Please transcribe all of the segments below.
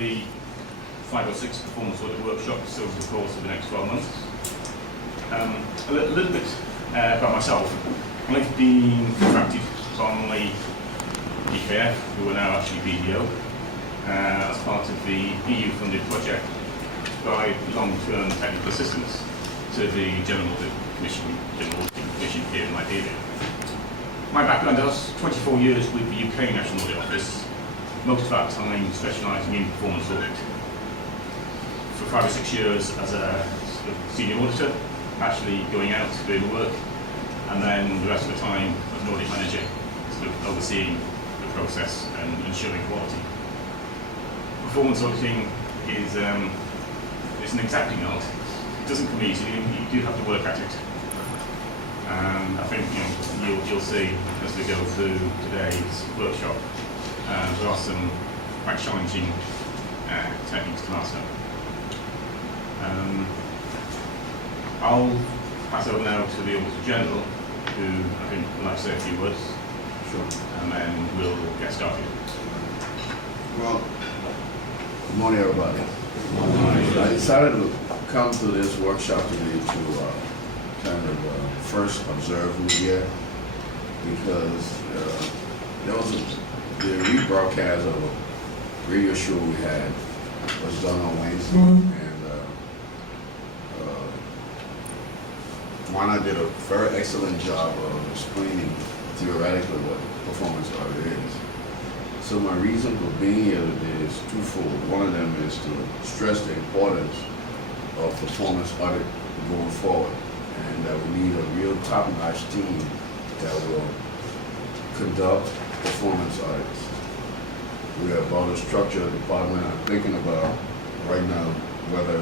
The 5 or 6 performance audit workshops over the course of the next 12 months. A little bit about myself. I've been contracted by EKF, who are now actually BDO, as part of the EU-funded project to provide long-term technical assistance to the General Auditing Commission here in Liberia. My background is 24 years with the UK National Audit Office, most of that time specialising in performance audit. For 5 or 6 years as a sort of senior auditor, actually going out doing work, and then the rest of the time as an audit manager, sort of overseeing the process and ensuring quality. Performance auditing is an exacting art. It doesn't come easily, you do have to work at it. And I think you'll see as we go through today's workshop, there are some quite challenging techniques to master. I'll pass over now to the Auditor General, who I think would like to say a few words. Sure. And then we'll get started. Well, good morning, everybody. Good morning. I decided to come to this workshop today to kind of first observe who's here, because there was the rebroadcast of a radio show we had was done on Wednesday, and Juana did a very excellent job of explaining theoretically what performance audit is. So my reason for being here today is twofold. One of them is to stress the importance of performance audit going forward, and that we need a real top-notch team that will conduct performance audits. We are about to structure a department. I'm thinking about right now whether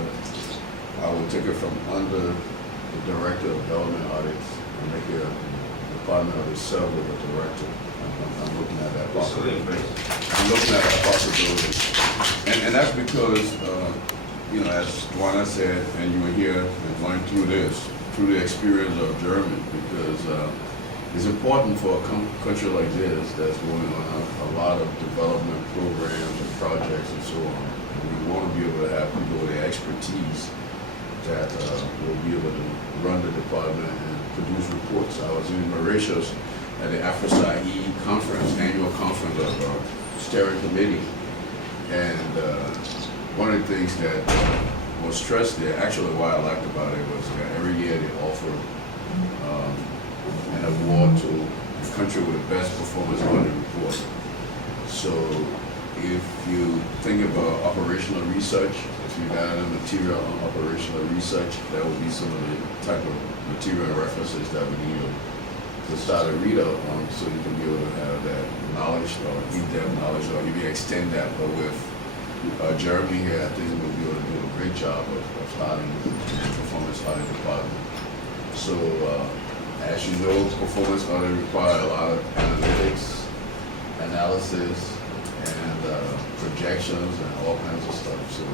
I will take it from under the Director of Development Audits and make it a department of itself with a director. I'm looking at that possibility. I'm looking at that possibility. And that's because, as Juana said, and you were here and going through this, through the experience of Germany, because it's important for a country like this that's going on a lot of development programs and projects and so on. And we want to be able to have people with the expertise that will be able to run the department and produce reports. I was in Mauritius at the AFRISA-E conference, annual conference of our steering committee, and one of the things that was stressed there, actually what I liked about it was that every year they offer an award to the country with the best performance audit report. So if you think about operational research, if you got a material on operational research, that would be some of the type of material references that we need to start a readout on, so you can be able to have that knowledge or in-depth knowledge, or maybe extend that. But with Germany here, I think we'll be able to do a great job of starting the performance audit department. So as you know, performance audit require a lot of analytics, analysis, and projections and all kinds of stuff. So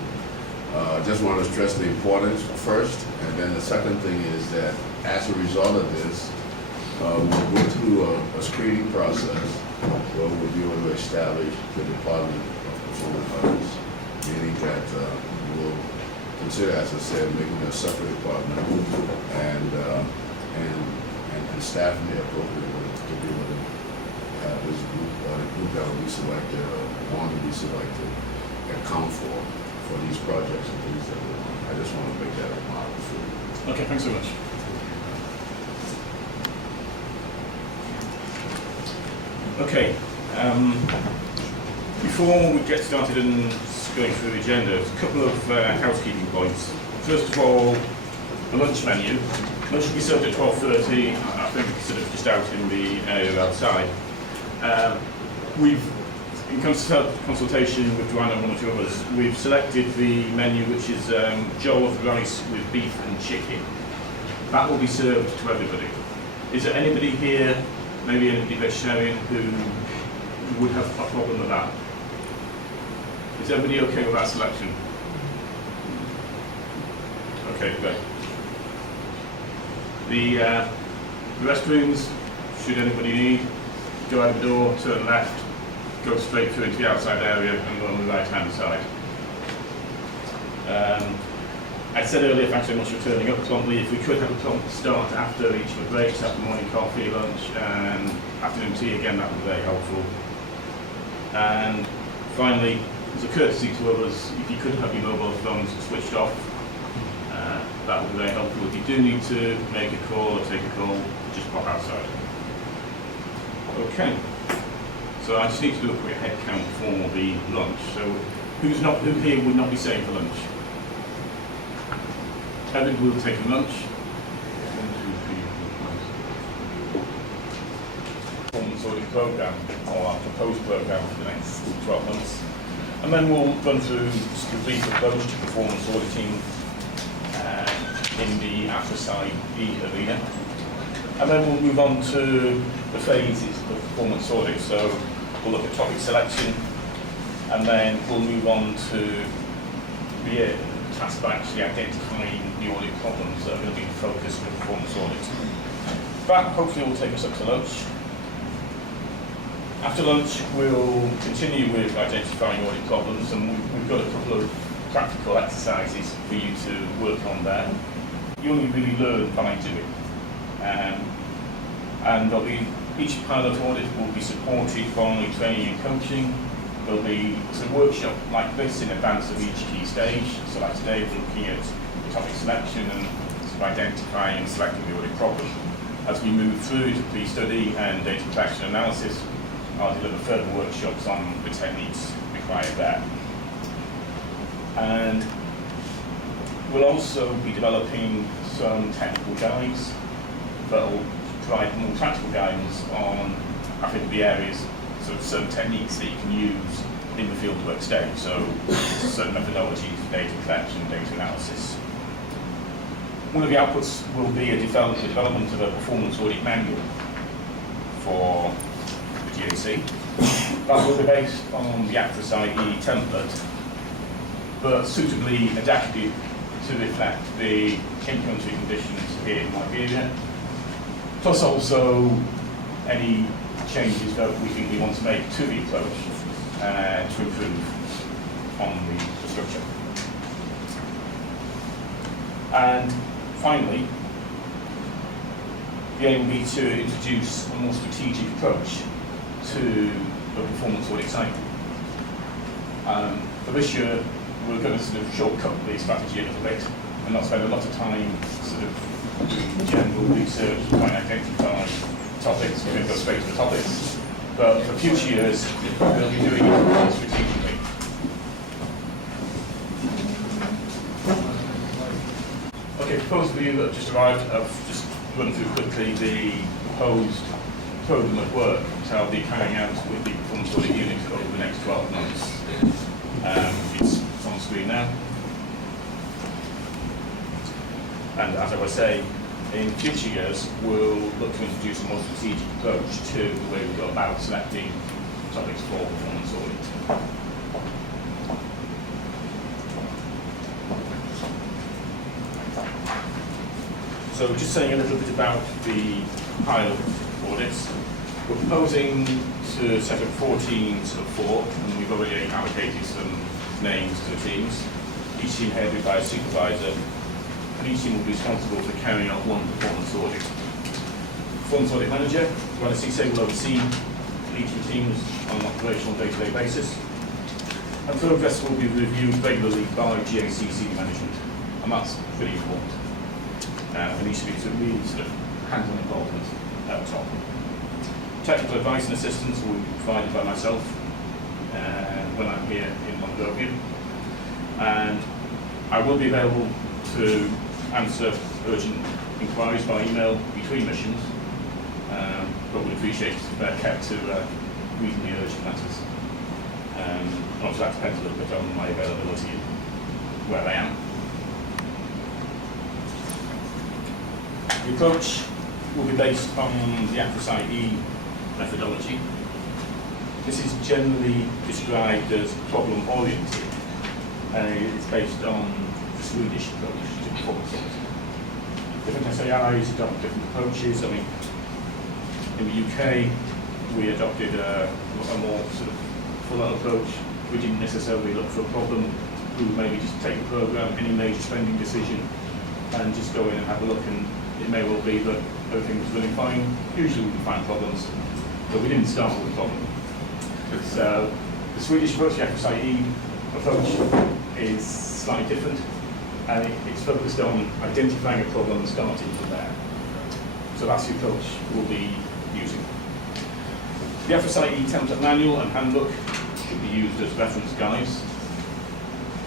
I just want to stress the importance first, and then the second thing is that as a result of this, we'll go through a screening process where we'll be able to establish the Department of Performance Audits, meaning that we'll consider, as I said, making it a separate department and staffing it appropriately to be able to have this group, the group that will be selected or want to be selected, account for these projects and things that we're on. I just want to make that a model for you. Okay, thanks so much. Okay, before we get started and going through the agenda, a couple of housekeeping points. First of all, the lunch menu. Lunch will be served at 12:30, I think sort of just out in the area outside. We've, in consultation with Joanna and one or two others, we've selected the menu which is jollof rice with beef and chicken. That will be served to everybody. Is there anybody here, maybe anybody vegetarian, who would have a problem with that? Is everybody okay with that selection? Okay, great. The restrooms, should anybody need, go out the door, turn left, go straight through into the outside area and go on the right hand side. I said earlier, thanks very much for turning up promptly. If we could have a prompt start after each of the breaks, after morning coffee, lunch, and afternoon tea, again, that would be very helpful. And finally, as a courtesy to others, if you could have your mobile phones switched off, that would be very helpful. If you do need to make a call or take a call, just pop outside. Okay. So I just need to do a quick head count for the lunch. So who here would not be staying for lunch? Evan will take a lunch. 1, 2, 3, 4, 5. Performance audit program, or our proposed program for the next 12 months. And then we'll run through just a brief approach to performance auditing in the AFRA arena. And then we'll move on to the phases of performance audit. So we'll look at topic selection, and then we'll move on to the task of actually identifying the audit problems that are going to be the focus for performance audit. That hopefully will take us up to lunch. After lunch, we'll continue with identifying audit problems, and we've got a couple of practical exercises for you to work on there. You only really learn by doing. And there'll be, each pilot audit will be supported by training and coaching. There'll be a workshop like this in advance of each key stage. So like today, we're looking at topic selection and sort of identifying and selecting the audit problem. As we move through to pre-study and data collection analysis, I'll deliver further workshops on the techniques required there. And we'll also be developing some technical guides that will provide more practical guidance on, I think, the areas, sort of certain techniques that you can use in the fieldwork stage. So certain methodologies, data collection, data analysis. One of the outputs will be the development of a performance audit manual for the GAC. That will be based on the AFRA template, but suitably adapted to reflect the in-country conditions here in Liberia, plus also any changes that we think we want to make to the approach to improve on the structure. And finally, the aim will be to introduce a more strategic approach to the performance audit cycle. For this year, we're going to sort of shortcut the strategy a little bit and not spend a lot of time sort of doing general research, trying to identify topics. We're going to go straight to the topics. But for future years, we'll be doing it more strategically. Okay, for those of you that have just arrived, I've just run through quickly the proposed programme of work that I'll be carrying out with the performance audit unit over the next 12 months. It's on screen now. And as I was saying, in future years, we'll look to introduce a more strategic approach to the way we go about selecting topics for performance audit. So just saying a little bit about the pilot audits. We're proposing to set up 14 sort of 4, and we've already allocated some names to the teams. Each team headed by a supervisor, and each team will be responsible for carrying out one performance audit. Performance audit manager, who I see will oversee each of the teams on an operational day-to-day basis. And progress will be reviewed regularly by GAC senior management, and that's pretty important. There needs to be some really sort of hands-on involvement at the top. Technical advice and assistance will be provided by myself when I'm here in Monrovia. And I will be available to answer urgent inquiries by email between missions, but would appreciate if they're kept to reasonably urgent matters. Obviously that depends a little bit on my availability and where I am. The approach will be based on the AFRA methodology. This is generally described as problem-oriented, and it's based on the Swedish approach to performance audit. Different SAIs adopt different approaches. I mean, in the UK, we adopted a more sort of full-on approach. We didn't necessarily look for a problem. who maybe just take a program, any major spending decision, and just go in and have a look, and it may well be that everything was running fine. Usually we can find problems, but we didn't start with a problem. So the Swedish approach, the FSIE approach, is slightly different, and it's focused on identifying a problem and starting from there. So that's the approach we'll be using. The FSIE template manual and handbook should be used as reference guides.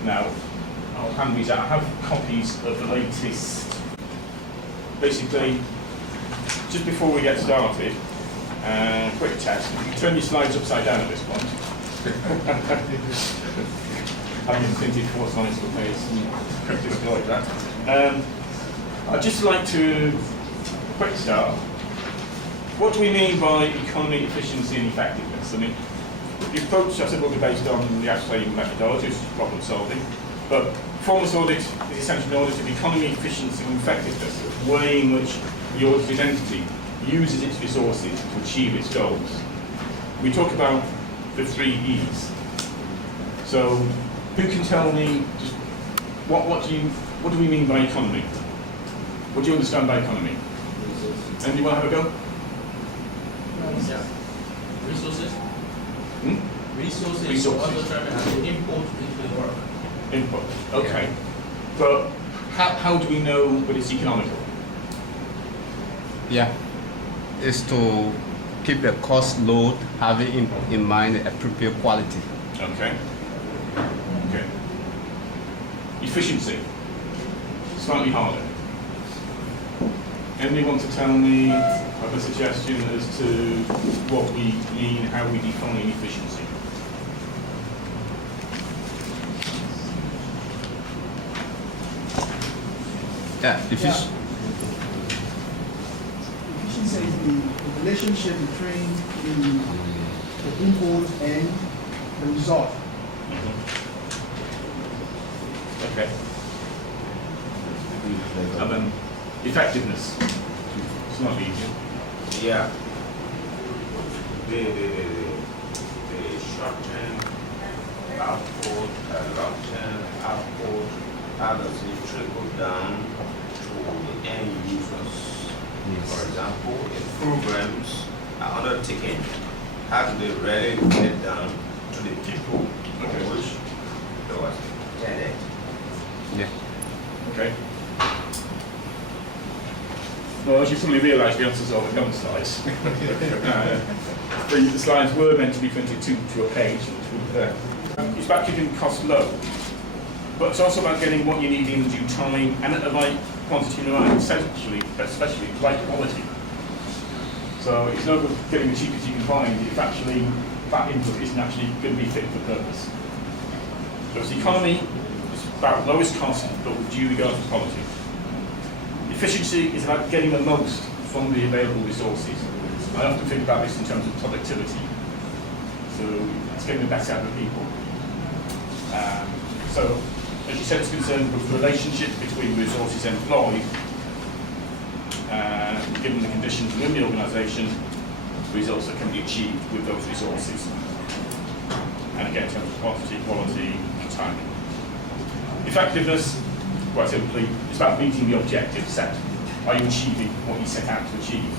Now, I'll hand these out. I have copies of the latest. Basically, just before we get started, quick test. If you turn your slides upside down at this point. I've been printed 4 slides per page, and just like that. I'd just like to, quick start. What do we mean by economy, efficiency, and effectiveness? I mean, the approach, I said, will be based on the FSIE methodology, which is problem solving. But performance audit is essentially an audit of economy, efficiency, and effectiveness, the way in which the audited entity uses its resources to achieve its goals. We talk about the 3 E's. So, who can tell me just what do we mean by economy? What do you understand by economy? And you want to have a go? Yeah. Resources. Resources. Resources. Also trying to input into the work. Input. Okay. Yeah. But how do we know that it's economical? Yeah, is to keep the cost load, having in mind the appropriate quality. Okay. Okay. Efficiency. Slightly harder. Anybody want to tell me, have a suggestion as to what we mean, how we define efficiency? Yeah, Efficiency is the relationship between the input and the result. Okay. And then effectiveness. Slightly easier. Yeah. The short-term output, long-term output, how does it trickle down to the end users? Yes. For example, if programs are undertaken, how do they really get down to the people for which they was intended? Yeah. Okay. Well, as you probably realise, the answers are the slides. The slides were meant to be printed to a page. It's about keeping costs low, but it's also about getting what you need in due time and at the right quantity and right, especially the right quality. So it's no good getting the cheapest you can find if actually that input isn't actually going to be fit for purpose. So it's economy, it's about lowest cost but with due regard to quality. Efficiency is about getting the most from the available resources. I often think about this in terms of productivity. So it's getting the best out of the people. So, as you said, it's concerned with the relationship between resources employed, given the conditions within the organisation, the results that can be achieved with those resources. And again, in terms of quantity, quality, and timing. Effectiveness, quite simply, it's about meeting the objective set. Are you achieving what you set out to achieve?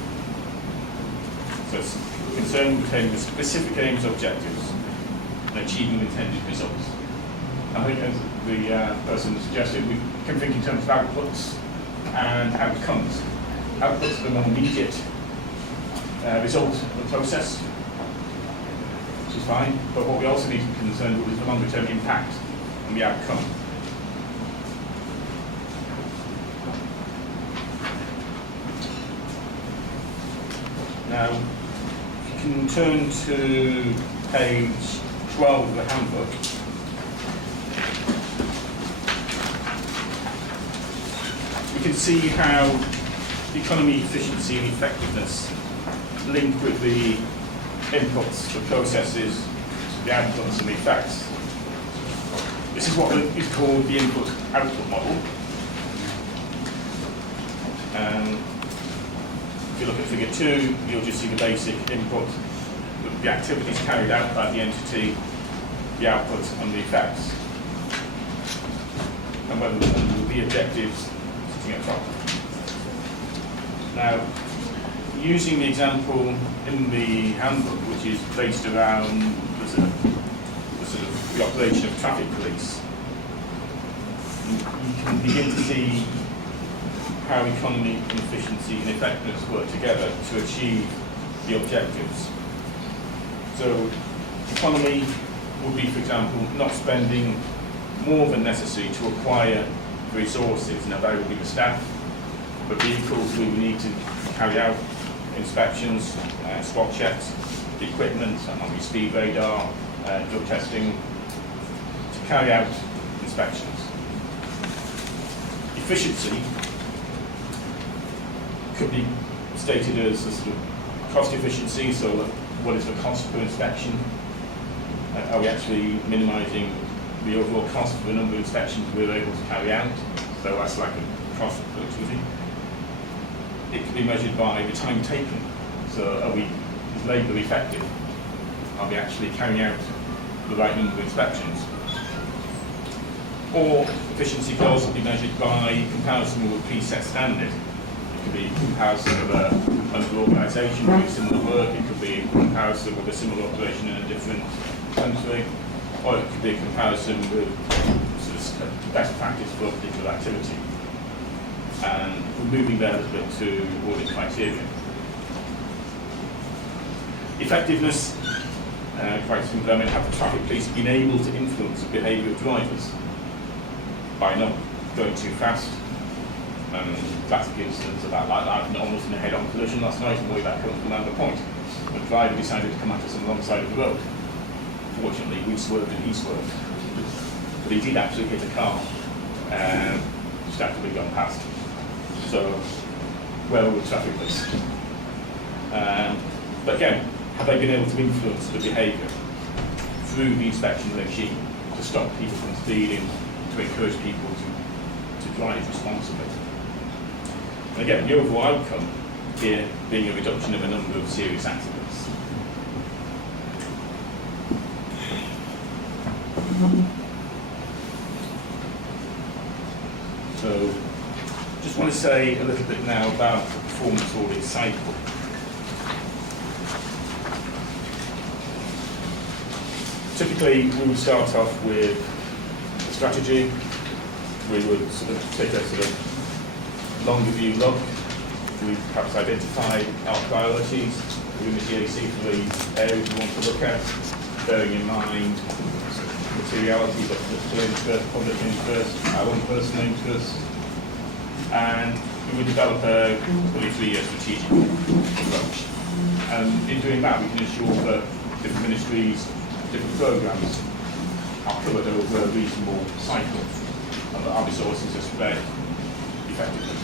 So it's concerned with attaining the specific aims and objectives and achieving the intended results. I think, as the person suggested, we can think in terms of outputs and outcomes. Outputs are the more immediate result of the process, which is fine, but what we also need to be concerned with is the longer term impact on the outcome. Now, you can turn to page 12 of the handbook. You can see how economy, efficiency and effectiveness link with the inputs, the processes, the outputs and the effects. This is what is called the input-output model. If you look at figure 2, you'll just see the basic input, the activities carried out by the entity, the output and the effects. and whether the objectives sitting at top. Now, using the example in the handbook, which is based around the operation of traffic police, you can begin to see how economy and efficiency and effectiveness work together to achieve the objectives. So, economy would be, for example, not spending more than necessary to acquire the resources, and that would be the staff, the vehicles we would need to carry out inspections, spot checks, the equipment, that might be speed radar, drug testing, to carry out inspections. Efficiency could be stated as a sort of cost efficiency, so what is the cost per inspection? Are we actually minimising the overall cost for the number of inspections we're able to carry out? So that's like a cost of productivity. It can be measured by the time taken. So is labour effective? Are we actually carrying out the right number of inspections? Or efficiency can also be measured by comparison with a preset standard. It could be a comparison of another organisation doing similar work. It could be a comparison with a similar operation in a different country, or it could be a comparison with sort of best practice for a particular activity. And we're moving there a little bit to audit criteria. Effectiveness, quite simply, I mean, have the traffic police been able to influence the behaviour of drivers by not going too fast? Classic incidents of that, like that, almost in a head-on collision last night on the way back home from Lambert Point. The driver decided to come at us on the wrong side of the road. Fortunately, we swerved and he swerved. But he did actually hit a car, just after we'd gone past. So, where were the traffic police? But again, have they been able to influence the behaviour through the inspection regime to stop people from speeding, to encourage people to drive responsibly? And again, the overall outcome here being a reduction of a number of serious accidents. So, just want to say a little bit now about the performance audit cycle. Typically, we would start off with a strategy. We would sort of take a sort of longer view look. We perhaps identify our priorities within the GAC for the areas we want to look at, bearing in mind materialities of political interest, public interest, our own personal interest, and we would develop a fully 3-year strategic approach. And in doing that, we can ensure that different ministries, different programmes are covered over a reasonable cycle, and that our resources are spread effectively.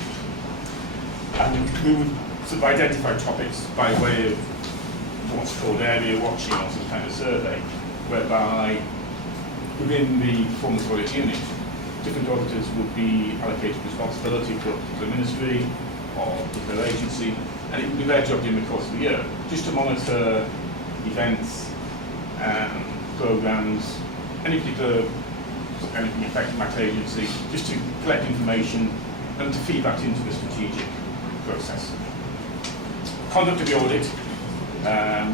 And we would sort of identify topics by way of what's called area watching or some kind of survey, whereby within the performance audit unit, different auditors would be allocated responsibility for a particular ministry or a particular agency, and it would be their job during the course of the year just to monitor events, programmes, anything affecting that agency, just to collect information and to feed that into the strategic process. Conduct of the audit,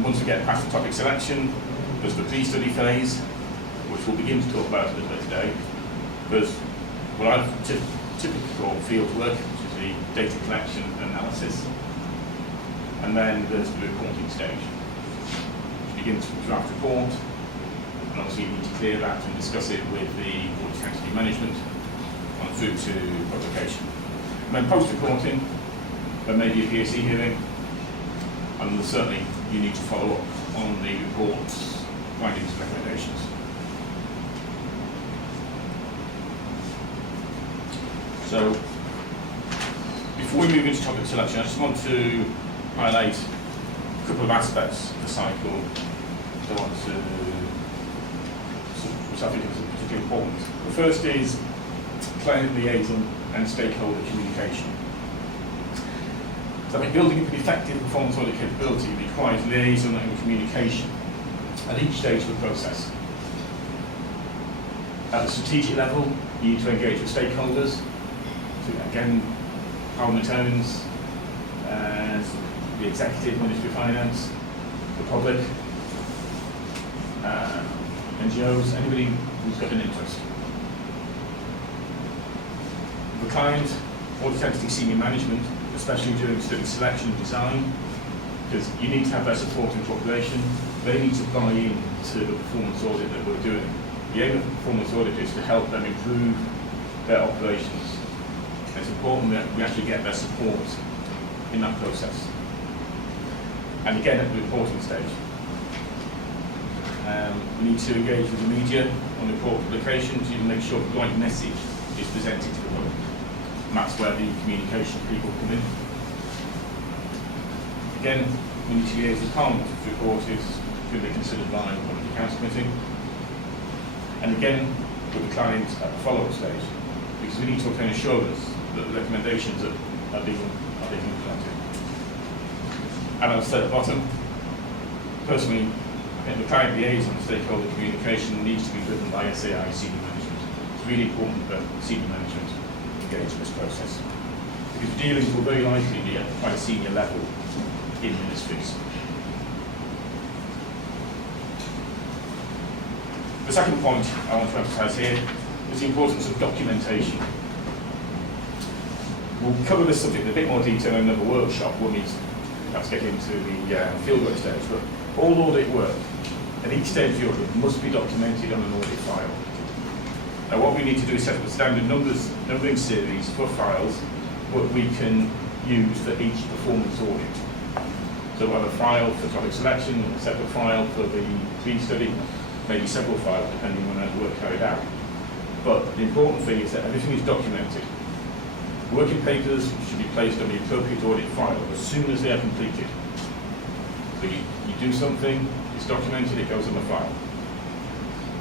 once we get past the topic selection, there's the pre-study phase, which we'll begin to talk about a little bit today. There's what I've typically call field work, which is the data collection and analysis. And then there's the reporting stage, which begins with draft report, and obviously you need to clear that and discuss it with the audit activity management on through to publication. And then post-reporting, there may be a PAC hearing, and certainly you need to follow up on the report's findings and recommendations. So, before we move into topic selection, I just want to highlight a couple of aspects of the cycle that I want to, which I think is particularly important. The first is client liaison and stakeholder communication. So I think building an effective performance audit capability requires liaison and communication at each stage of the process. At the strategic level, you need to engage with stakeholders, so again, parliamentarians, the executive, Ministry of Finance, the public, NGOs, anybody who's got an interest. The client, audit entity senior management, especially during study selection and design, because you need to have their support and cooperation. They need to buy in to the performance audit that we're doing. The aim of the performance audit is to help them improve their operations. It's important that we actually get their support in that process. And again, at the reporting stage. We need to engage with the media on report publications to make sure the right message is presented to the public. And that's where the communication people come in. Again, we need to liaise with Parliament if the report is going to be considered by the Public Accounts Committee. And again, with the client at the follow-up stage, because we need to obtain assurance that the recommendations are being implemented. And I'll say at the bottom, personally, I think the client liaison and stakeholder communication needs to be driven by SAI senior management. It's really important that senior management engage in this process. Because dealings will very likely be at quite a senior level in ministries. The second point I want to emphasise here is the importance of documentation. We'll cover this subject in a bit more detail in another workshop when we perhaps get into the fieldwork stage, but all audit work at each stage of the audit must be documented on an audit file. Now what we need to do is set up a standard numbering series for files what we can use for each performance audit. So we'll have a file for topic selection, a separate file for the pre-study, maybe several files depending on the work carried out. But the important thing is that everything is documented. Working papers should be placed on the appropriate audit file as soon as they are completed. So you do something, it's documented, it goes on the file.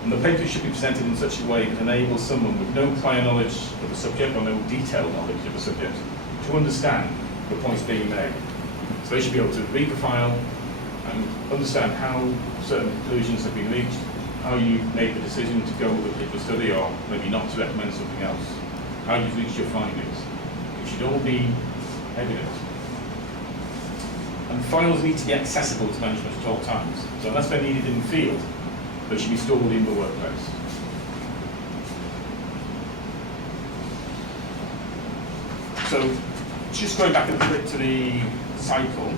And the papers should be presented in such a way that enables someone with no prior knowledge of the subject or no detailed knowledge of the subject to understand the points being made. So they should be able to read the file and understand how certain conclusions have been reached, how you made the decision to go with a particular study or maybe not to recommend something else, how you've reached your findings. It should all be evident. And files need to be accessible to management at all times. So unless they're needed in the field, they should be stored in the workplace. So just going back a little bit to the cycle,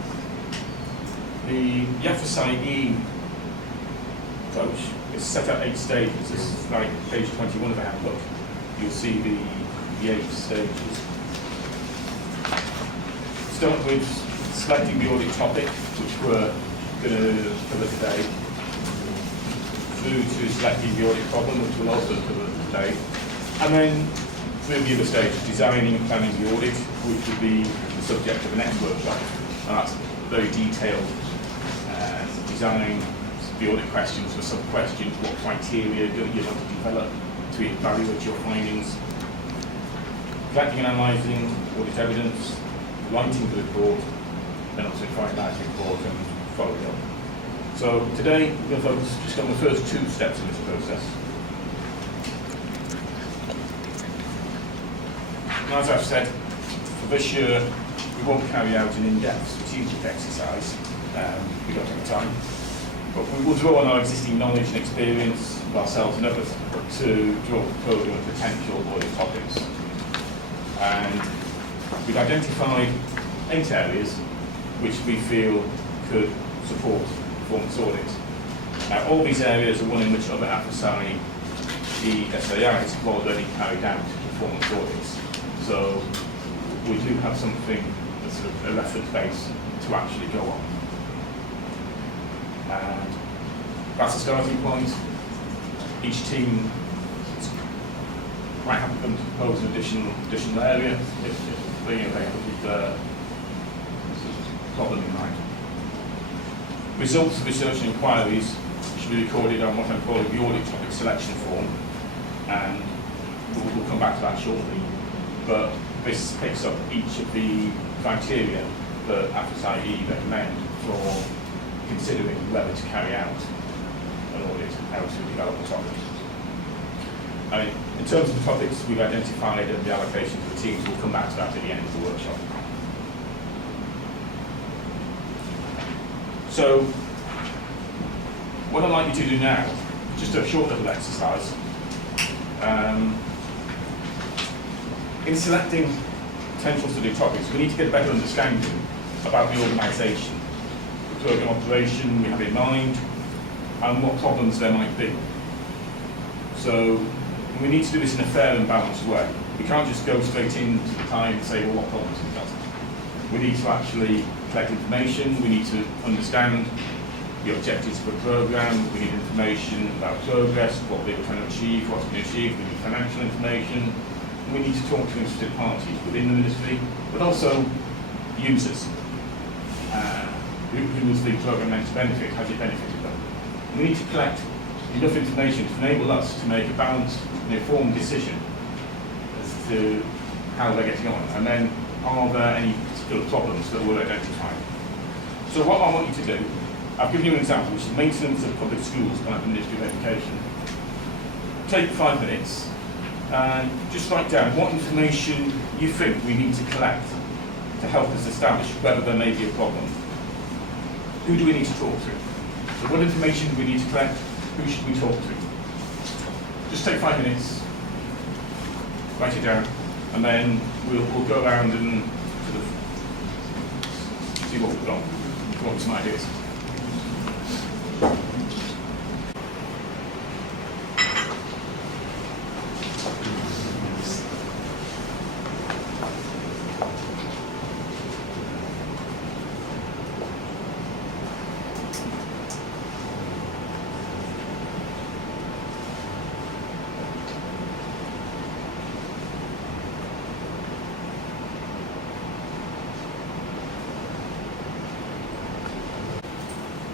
the FSIE approach is set at 8 stages. This is like page 21 of the handbook. You'll see the 8 stages. Start with selecting the audit topic, which we're going to cover today, through to selecting the audit problem, which we'll also cover today, and then through the other stage, designing and planning the audit, which would be the subject of the next workshop. And that's very detailed design the audit questions for sub-questions, what criteria do you want to develop to evaluate your findings, collecting and analysing audit evidence, writing the report, and also finalising the report and following up. So today we're going to focus just on the first 2 steps in this process. And as I've said, for this year we won't carry out an in-depth strategic exercise, we don't have the time, but we will draw on our existing knowledge and experience of ourselves and others to draw a proposal of potential audit topics. And we've identified 8 areas which we feel could support performance audits. Now, all these areas are one in which other FSI, the SAIs, have already carried out performance audits. So we do have something that's sort of a reference base to actually go on. And that's a starting point. Each team might have them to propose an additional area if they have a particular problem in mind. Results of research and inquiries should be recorded on what I'm calling the audit topic selection form, and we'll come back to that shortly. But this picks up each of the criteria that FSIE recommend for considering whether to carry out an audit, how to develop a topic. In terms of the topics we've identified and the allocation to the teams, we'll come back to that at the end of the workshop. So, what I'd like you to do now, just a short little exercise. In selecting potential study topics, we need to get a better understanding about the organisation, the programme operation we have in mind, and what problems there might be. So we need to do this in a fair and balanced way. We can't just go straight into the time and say, well, what problems have we got? We need to actually collect information, we need to understand the objectives of a programme, we need information about progress, what they were trying to achieve, what's been achieved, we need financial information, and we need to talk to interested parties within the ministry, but also users. Who was the programme meant to benefit? Has it benefited them? We need to collect enough information to enable us to make a balanced and informed decision as to how they're getting on. And then, are there any particular problems that we'll identify? So what I want you to do, I've given you an example, which is maintenance of public schools by the Ministry of Education. Take 5 minutes and just write down what information you think we need to collect to help us establish whether there may be a problem. Who do we need to talk to? So what information do we need to collect? Who should we talk to? Just take 5 minutes, write it down, and then we'll go around and sort of see what we've got, come up with some ideas.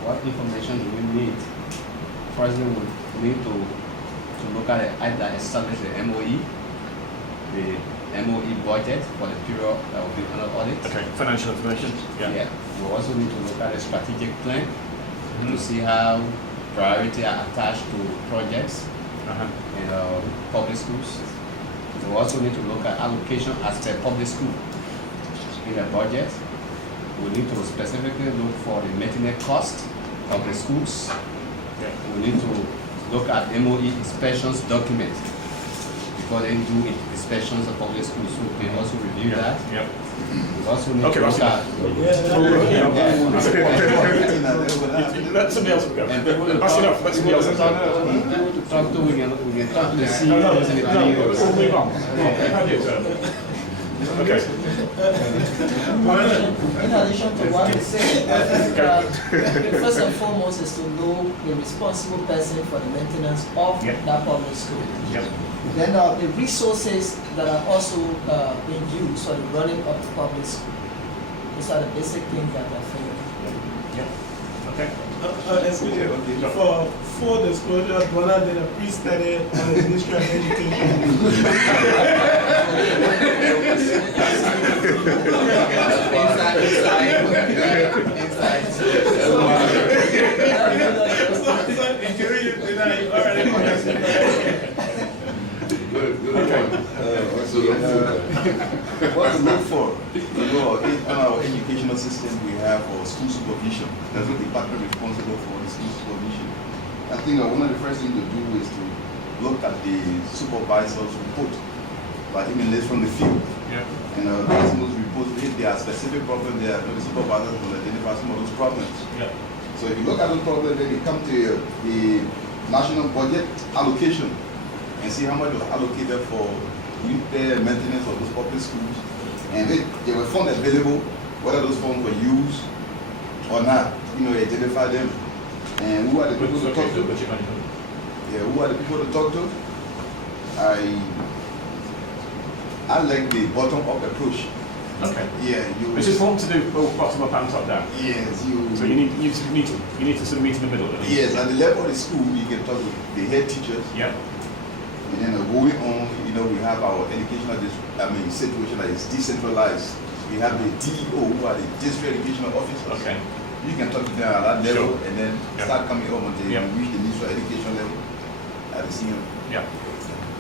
What information do we need? Firstly, we need to look at either establish the MOE budget for the period that will be under audit. Okay, financial information. Yeah. We also need to look at a strategic plan to see how priority are attached to projects in public schools. We also need to look at allocation as per public school in the budget. We need to specifically look for the maintenance cost of the schools. We need to look at MOE inspections document before they do inspections of public schools. So we can also review that. We also need to look at Let somebody else go. and people to That's talk, enough. Let somebody else go. people to talk to. We can talk to the No, CEOs and the we'll PEOs. move on. How do you Okay. In addition to what you said, I think first and foremost is to know the responsible person for the maintenance of Yep. that public school. Yep. Then the resources that are also being used for the running of the public school. These are the basic things that I think. Yep. Okay. Excuse me, for full disclosure, Bona did a pre-study on the Ministry of Education. So, in theory, you already Good. What to look for? In our educational system, we have school supervision. There's a department responsible for the school supervision. I think one of the first things to do is to look at the supervisor's report, by even list from the field. Yeah. These most reports, if there are specific problems there, the supervisors will identify some of those problems. Yeah. So if you look at those problems, then you come to the national budget allocation and see how much was allocated for repair and maintenance of those public schools. And if there were funds available, whether those funds were used or not, identify them. And who are the people to talk to? Yeah, who are the people to talk to? I like the bottom-up approach. Okay. Yeah, It's important to do both bottom up and top down. Yes, So you need to sort of meet in the middle. Yes, at the level of the school, you can talk with the head teachers. Yeah. And then going on, we have our educational situation that is decentralized. We have the DEO, who are the district educational officers. Okay. You can talk to them at that level Sure. and then Yeah. start coming up until Yeah. you reach the ministry of education level at the senior. Yeah.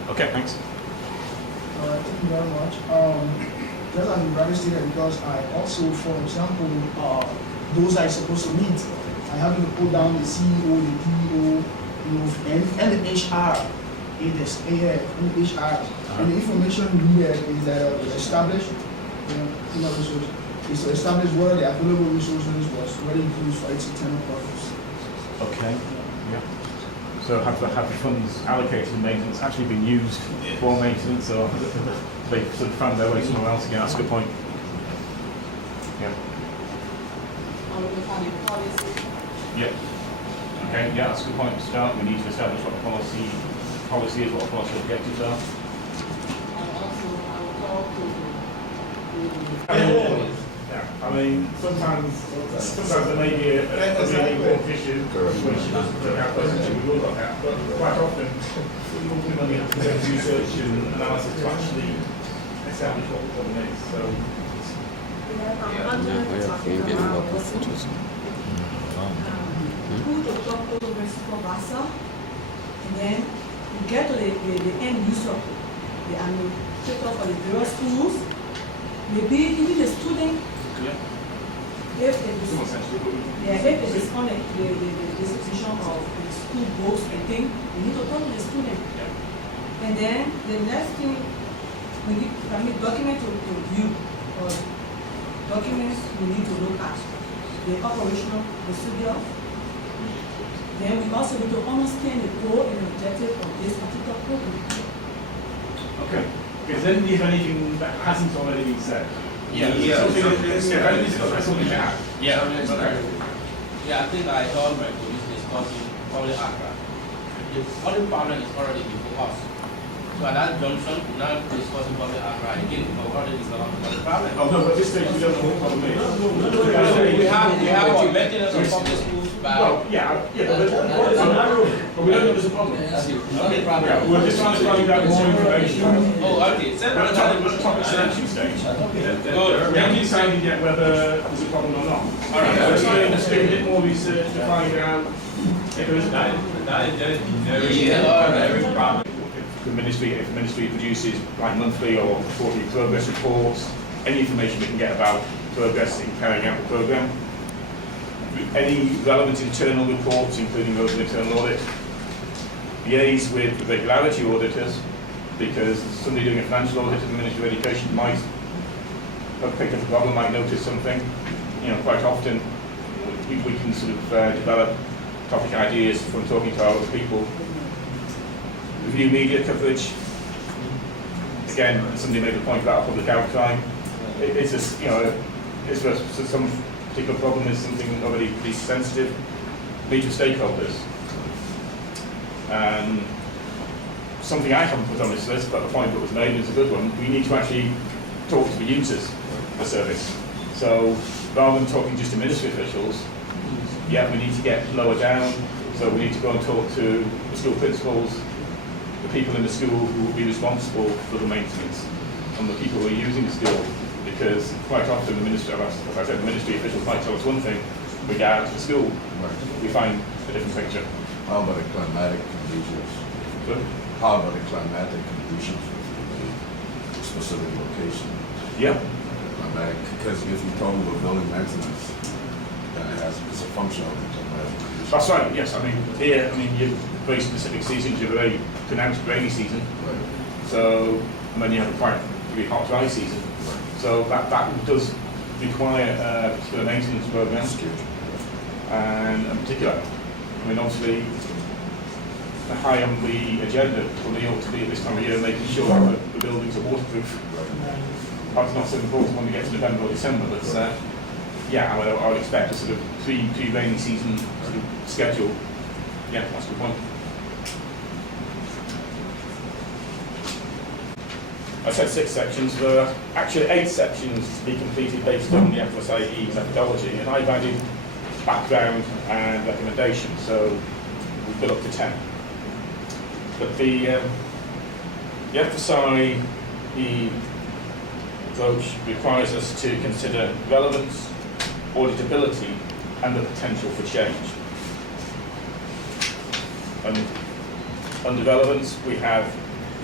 Okay, thanks. All right, thank you very much. Just as Brother stated, because I also, for example, those I supposed to meet, I have to put down the CEO, the DO, and the HR. It is and the HR. And the information needed is that established, resources. Is to establish what are the available resources was already used for its internal purpose. Okay. Yeah. So have the funds allocated to maintenance actually been used for maintenance, or they sort of found their way somewhere else again? That's a good point. Yeah. Yeah. Okay, yeah, that's a good point to start. We need to establish what the policy is, what the policy objectives are. Yeah, I mean, sometimes there may be a really important issue which doesn't look at presently, we will look at, but quite often we money into research and analysis to actually establish what the problem is. So who to talk to the supervisor, and then you get to the end user, the administrator for the various schools, maybe even the student. yeah, If it is, someone essentially, but yeah, if it is on the disposition of the school books and thing, you need to talk to the student. yeah. And then the next thing, we need, document to review, or documents we need to look at, the operational procedure. Then we also need to understand the goal and objective of this particular program. Okay. Is there anything that hasn't already been said? Yeah. Something to add. Yeah. Okay. Yeah, I think I heard my colleagues discussing public Accra. The audit problem is already before us. So at that junction, now discussing public Accra again, we've already developed the problem. Oh, no, but at this stage we don't know what the problem is. We have our maintenance of public schools by. Well, yeah, but we don't know there's a problem. Okay, problem. Yeah, we're just trying to find out more information. Oh, okay. Send We're at the topic selection stage. We haven't decided yet whether there's a problem or not. All right. We're trying to do a bit more research to find out if there is a problem. That is very problem. If the ministry produces like monthly or quarterly progress reports, any information we can get about progress in carrying out the programme, any relevant internal reports, including those of internal audit, liaise with the regularity auditors, because somebody doing a financial audit at the Ministry of Education might have picked up a problem, might notice something. You know, quite often we can sort of develop topic ideas from talking to our people. Review media coverage. Again, somebody made a point about public outcry. It's just, you know, it's some particular problem is something already pretty sensitive. Meet with stakeholders. Something I haven't put on this list, but the point that was made is a good one. We need to actually talk to the users of the service. So rather than talking just to ministry officials, yeah, we need to get lower down. So we need to go and talk to the school principals, the people in the school who will be responsible for the maintenance, and the people who are using the school. Because quite often the ministry, as I said, the ministry officials might tell us one thing, we go out to the school, we find a different picture. How about the climatic conditions? Good. How about the climatic conditions within the specific location? Yeah. Climatic, because if you're talking about building maintenance, then it's a function of the climatic conditions. That's right, yes. I mean, here, you have very specific seasons, you have a very pronounced rainy season. Right. So, and then you have a quite really hot, dry season. So that does require a particular maintenance program. And in particular, I mean, obviously, high on the agenda probably ought to be at this time of year making sure that the buildings are waterproof. That's not so important when we get to November or December, but yeah, I would expect a sort of pre-rainy season sort of schedule. Yeah, that's a good point. I said 6 sections. There are actually 8 sections to be completed based on the FSIE methodology, and I've added background and recommendation, so we've got up to 10. But the FSIE approach requires us to consider relevance, auditability, and the potential for change. And under relevance, we have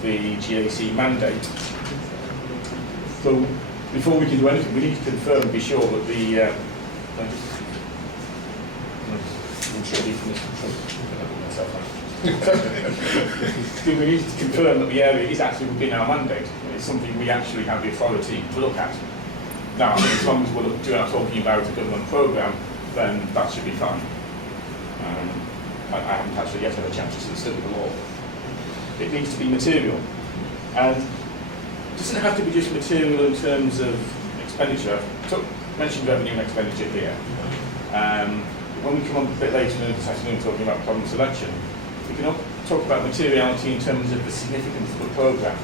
the GAC mandate. So before we can do anything, we need to confirm and be sure that the we need to confirm that the area is actually within our mandate. It's something we actually have the authority to look at. Now, as long as we're talking about a government programme, then that should be fine. I haven't actually yet had a chance to study the law. It needs to be material. And it doesn't have to be just material in terms of expenditure. I mentioned revenue and expenditure here. When we come on a bit later in this afternoon talking about problem selection, we can talk about materiality in terms of the significance of the programme.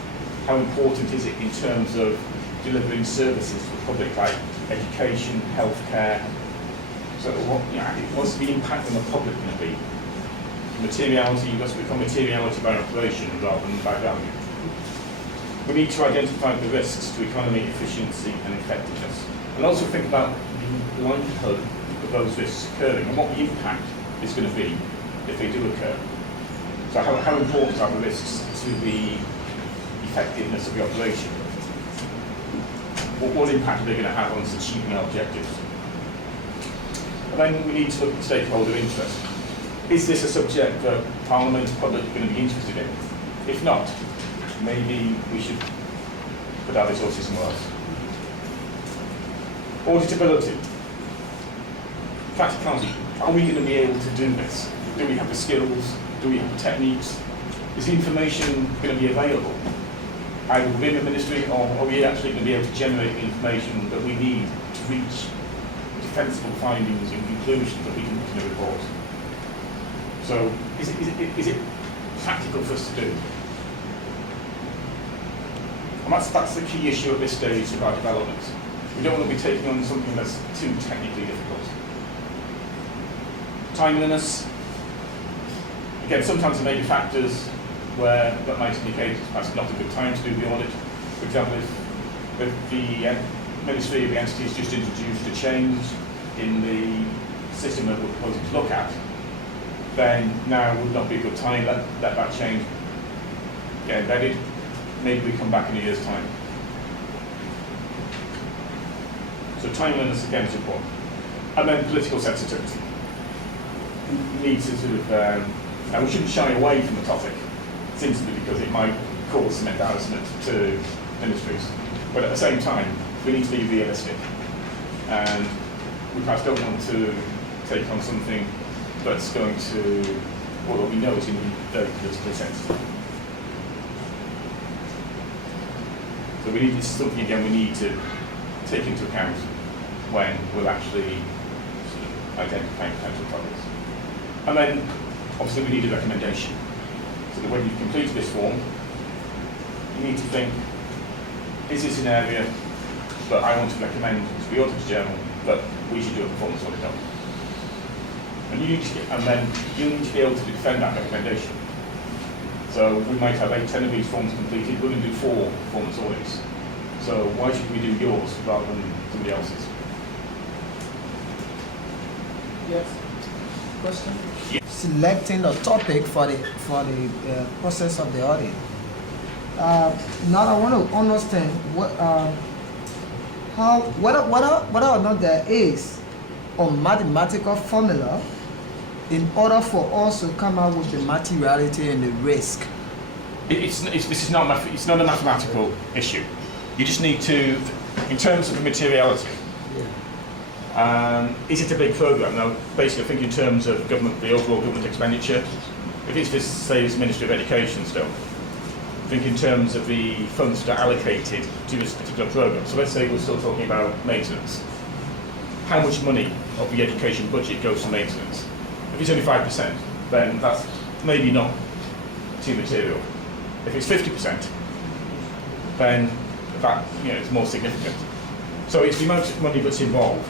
How important is it in terms of delivering services to the public, like education, healthcare? So what's the impact on the public going to be? Materiality must become materiality by operation rather than by value. We need to identify the risks to economy, efficiency and effectiveness. And also think about the likelihood of those risks occurring and what the impact is going to be if they do occur. So how important are the risks to the effectiveness of the operation? What impact are they going to have on us achieving our objectives? And then we need to look at stakeholder interest. Is this a subject that Parliament and public are going to be interested in? If not, maybe we should put our resources somewhere else. Auditability. Practicality. Are we going to be able to do this? Do we have the skills? Do we have the techniques? Is the information going to be available? Either within the ministry, or are we actually going to be able to generate the information that we need to reach defensible findings and conclusions that we can put in a report? So, is it practical for us to do? And that's the key issue at this stage of our development. We don't want to be taking on something that's too technically difficult. Timeliness. Again, sometimes there may be factors where that might indicate that's not a good time to do the audit. For example, if the Ministry of the Entity has just introduced a change in the system that we're proposing to look at, then now would not be a good time. Let that change get embedded. Maybe we come back in a year's time. So timeliness again is important. And then political sensitivity. We need to sort of, and we shouldn't shy away from the topic, simply because it might cause some embarrassment to ministries. But at the same time, we need to be realistic. And we perhaps don't want to take on something that's going to, well, we know is going to be very politically sensitive. So this is something again we need to take into account when we're actually sort of identifying potential topics. And then obviously we need a recommendation. So that when you've completed this form, you need to think, is this an area that I want to recommend to the Auditor General that we should do a performance audit on? And then you need to be able to defend that recommendation. So we might have 8, 10 of these forms completed, we're going to do 4 performance audits. So why should we do yours rather than somebody else's? Yes. Question? Yes. Selecting a topic for the process of the audit. Now I want to understand whether or not there is a mathematical formula in order for us to come out with the materiality and the risk. It's not a mathematical issue. You just need to, in terms of the materiality, is it a big programme? Now, basically, I think in terms of the overall government expenditure, if it's for, say, this Ministry of Education still, I think in terms of the funds that are allocated to this particular programme. So let's say we're still talking about maintenance. How much money of the education budget goes to maintenance? If it's only 5%, then that's maybe not too material. If it's 50%, then that is more significant. So it's the amount of money that's involved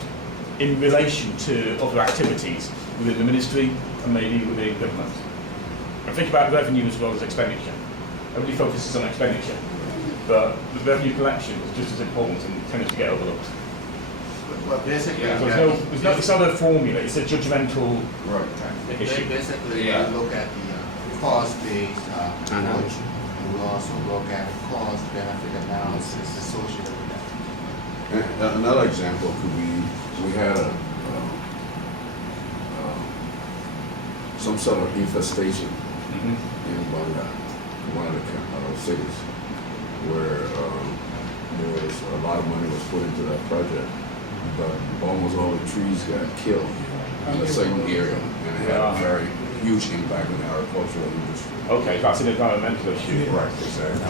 in relation to other activities within the ministry and maybe within government. And think about revenue as well as expenditure. Everybody focuses on expenditure, but the revenue collection is just as important and tends to get overlooked. Well, basically, So it's not a formula, it's a judgmental issue. basically you look at the cost-based approach, will also look at cost benefit analysis associated with that. And another example could be, we had some sort of infestation in Bonga, one of the cities, where there was a lot of money was put into that project, but almost all the trees got killed in a certain area, and it had a very huge impact on the agricultural industry. Okay, that's an environmental issue. Right, exactly.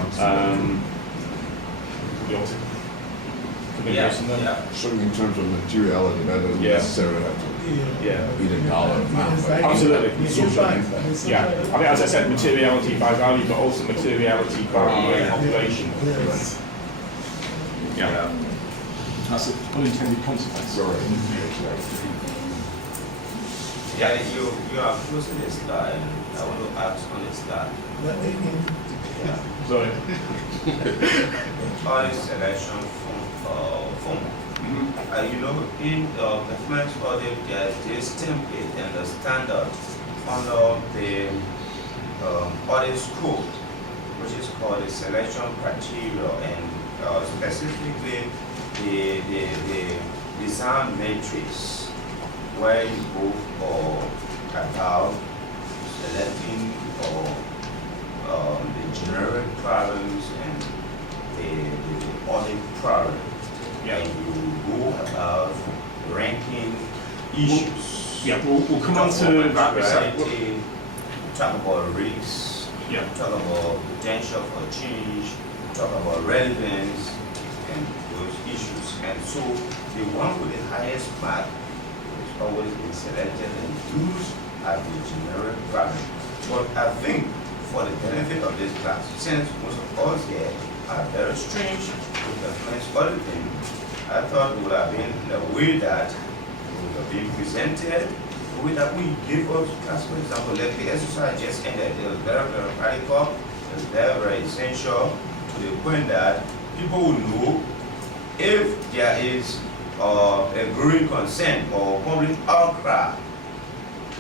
Certainly in terms of materiality, that doesn't necessarily have to be the dollar amount. but Absolutely. social impact. Yeah, I mean, as I said, materiality by value, but also materiality by population. Yes. Yeah. That's an unintended consequence. Sorry. Yeah, you are closing the slide. I want to ask on the slide. Yeah. Sorry. Audit selection form. You know, in the performance audit, there's this template and the standard under the audit scope, which is called the selection criteria, and specifically the design matrix, where you go about selecting the generic problems and the audit problem. Yeah. And you go about ranking issues. Yeah, we'll come on to that. Materiality, talk about risks, Yeah. talk about potential for change, talk about relevance, and those issues. And so the one with the highest mark is always been selected and used as the generic problem. But I think for the benefit of this class, since most of us here are very strange with the French auditing, I thought it would have been the way that it would have been presented, the way that we give us class. For example, like the exercise just ended, it was very, very practical, it was very, very essential to the point that people will know if there is a growing concern or public outcry,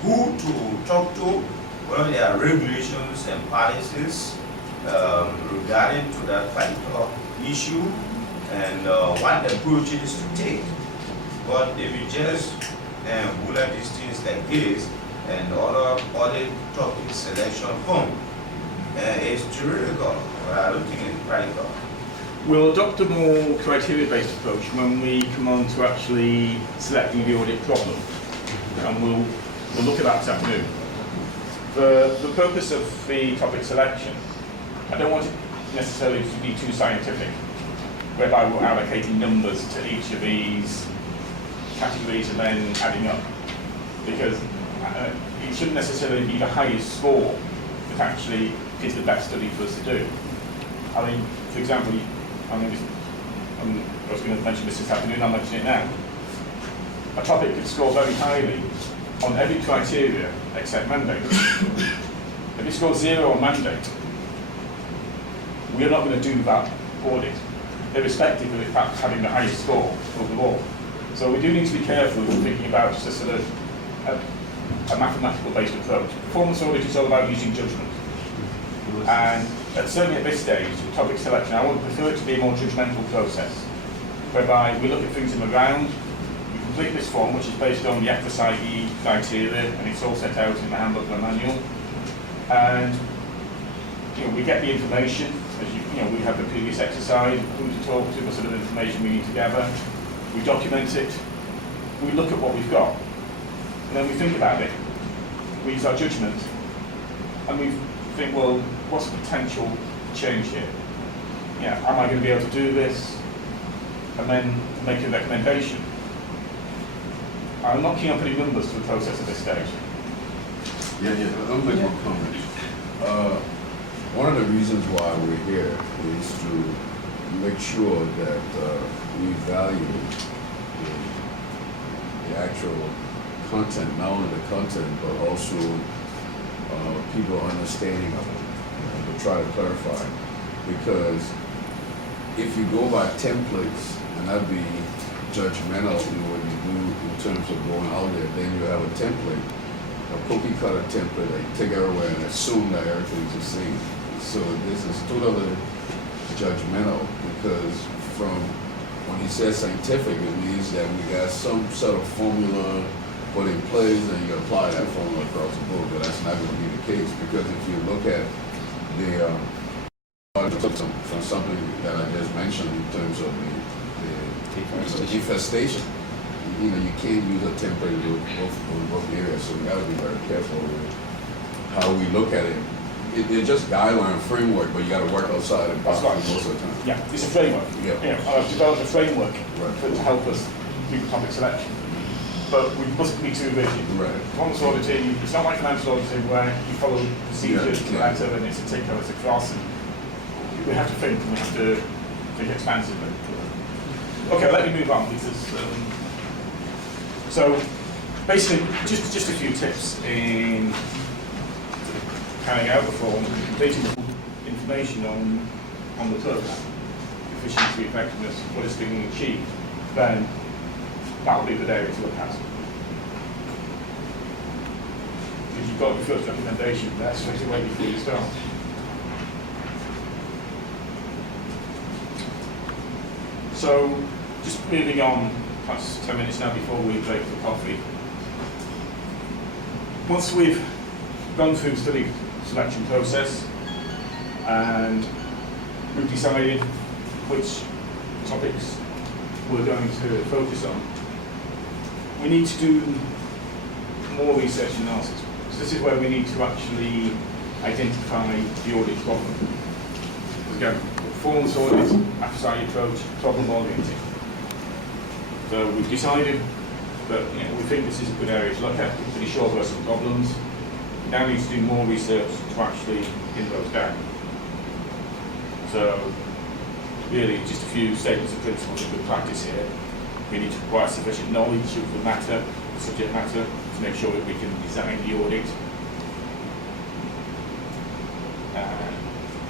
who to talk to, what there are regulations and policies regarding to that particular issue, and what approaches to take. But if you just bullet these things like this and other topic selection form, it's theoretical. I don't think it's practical. We'll adopt a more criteria-based approach when we come on to actually selecting the audit problem, and we'll look at that this afternoon. The purpose of the topic selection, I don't want it necessarily to be too scientific, whereby we're allocating numbers to each of these categories and then adding up, because it shouldn't necessarily be the highest score that actually is the best study for us to do. I mean, for example, I was going to mention this afternoon, I'll mention it now. A topic could score very highly on every criteria except mandate. If it scores 0 on mandate, we are not going to do that audit, irrespective of it having the highest score overall. So we do need to be careful when thinking about just a sort of a mathematical based approach. Performance audit is all about using judgment. And certainly at this stage, topic selection, I would prefer it to be a more judgmental process, whereby we look at things in the round, we complete this form, which is based on the FSIE criteria, and it's all set out in the handbook and the manual. And we get the information, as we have the previous exercise, who to talk to, what sort of information we need to gather. We document it, we look at what we've got, and then we think about it. We use our judgment, and we think, well, what's the potential change here? Am I going to be able to do this? And then make a recommendation. I'm not keen on putting numbers to the process at this stage. I'll make one comment. One of the reasons why we're here is to make sure that we value the actual content, not only the content, but also people understanding of it, to try to clarify. Because if you go by templates, and that'd be judgmental in what you do in terms of going out there, then you have a template, a cookie cutter template that you take everywhere and assume that everything's the same. So this is totally judgmental, because from when he says scientific, it means that we got some sort of formula put in place and you apply that formula across the board, but that's not going to be the case, because if you look at the from something that I just mentioned in terms of the infestation, you know, you can't use a template in both areas, so we got to be very careful with how we look at it. It's just guideline framework, but you got to work outside the box That's right. most of the time. Yeah, it's a framework. Yeah. You know, I've developed a framework Right. to help us do topic selection. But we mustn't be too rigid. Right. Performance auditing, it's not like financial auditing where you follow procedures to the Yeah. letter and it's a tick or it's a cross. And we have to think, and we have to think expansively. Okay, let me move on, because so basically just a few tips in carrying out the form and completing the information on the program, efficiency, effectiveness, what is being achieved, then that will be a good area to look at. If you've got your first recommendation there straight away before you start. So, just moving on, perhaps 10 minutes now before we break for coffee. Once we've gone through the study selection process and we've decided which topics we're going to focus on, we need to do more research and analysis. So this is where we need to actually identify the audit problem. Again, performance audit, adversary approach, problem oriented. So we've decided that we think this is a good area to look at. We're pretty sure there are some problems. We now need to do more research to actually pin those down. So really just a few statements of principles of good practice here. We need to acquire sufficient knowledge of the matter, the subject matter, to make sure that we can design the audit.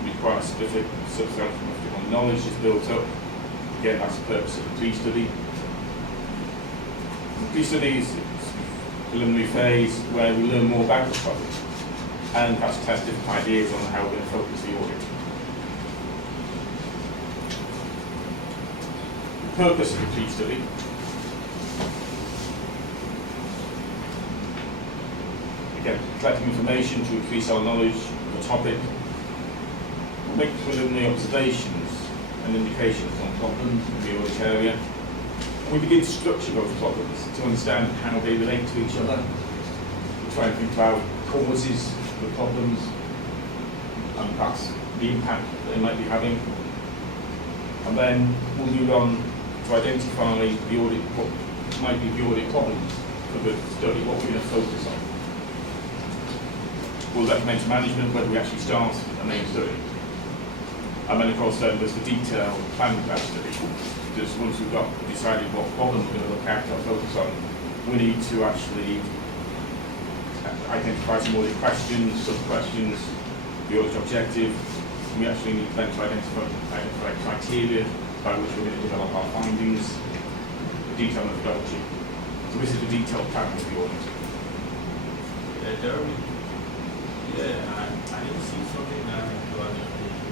Require specific substantial knowledge is built up. Again, that's the purpose of the pre-study. The pre-study is a preliminary phase where we learn more about the topic and perhaps test different ideas on how we're going to focus the audit. The purpose of the pre-study again, collecting information to increase our knowledge of the topic, make preliminary observations and indications on problems in the audit area. And we begin to structure those problems to understand how they relate to each other. We try and think about causes of the problems and perhaps the impact that they might be having. And then we'll move on to identify the audit, what might be the audit problems for the study, what we're going to focus on. We'll recommend to management whether we actually start a main study. And then of course then there's the detailed plan of that study. Just once we've got decided what problem we're going to look at or focus on, we need to actually identify some audit questions, sub-questions, the audit objective. We actually need then to identify criteria by which we're going to develop our findings, the detailed methodology. So this is the detailed plan of the audit. Jeremy, I didn't see something that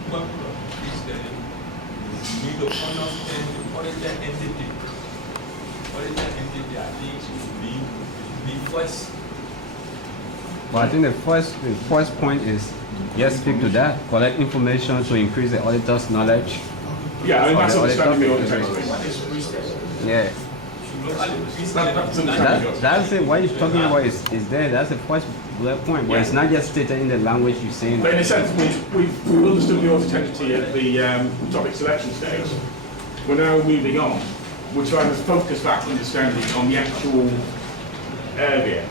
couple of things that you need to understand the auditor entity. Auditor entity, I think should be first. But I think the first point is, yes, speak to that, collect information to increase the auditor's knowledge. Yeah, I mean, that's the understanding the audit auditor. expert. Yeah. That's it. What you're talking about is there. That's the first bullet point, but it's not just stated in the language you're saying. But in a sense, we've understood the audit entity at the topic selection stage. We're now moving on. We're trying to focus that understanding on the actual area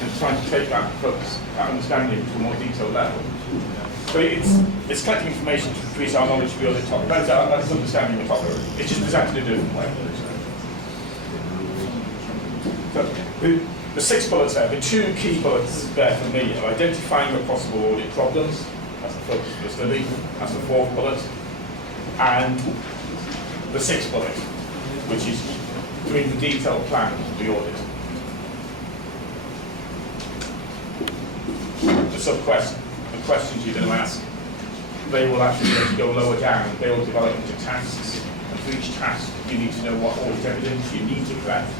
and trying to take that focus, that understanding to a more detailed level. So it's collecting information to increase our knowledge of the audit topic. That's understanding the topic. It's just presented in a different way. So the 6 bullets there, the 2 key bullets there for me are identifying the possible audit problems. That's the focus of the study. That's the 4th bullet. And the 6th bullet, which is doing the detailed plan of the audit. The questions you're going to ask, they will actually be able to go lower down. They will develop into tasks, and for each task, you need to know what audit evidence you need to collect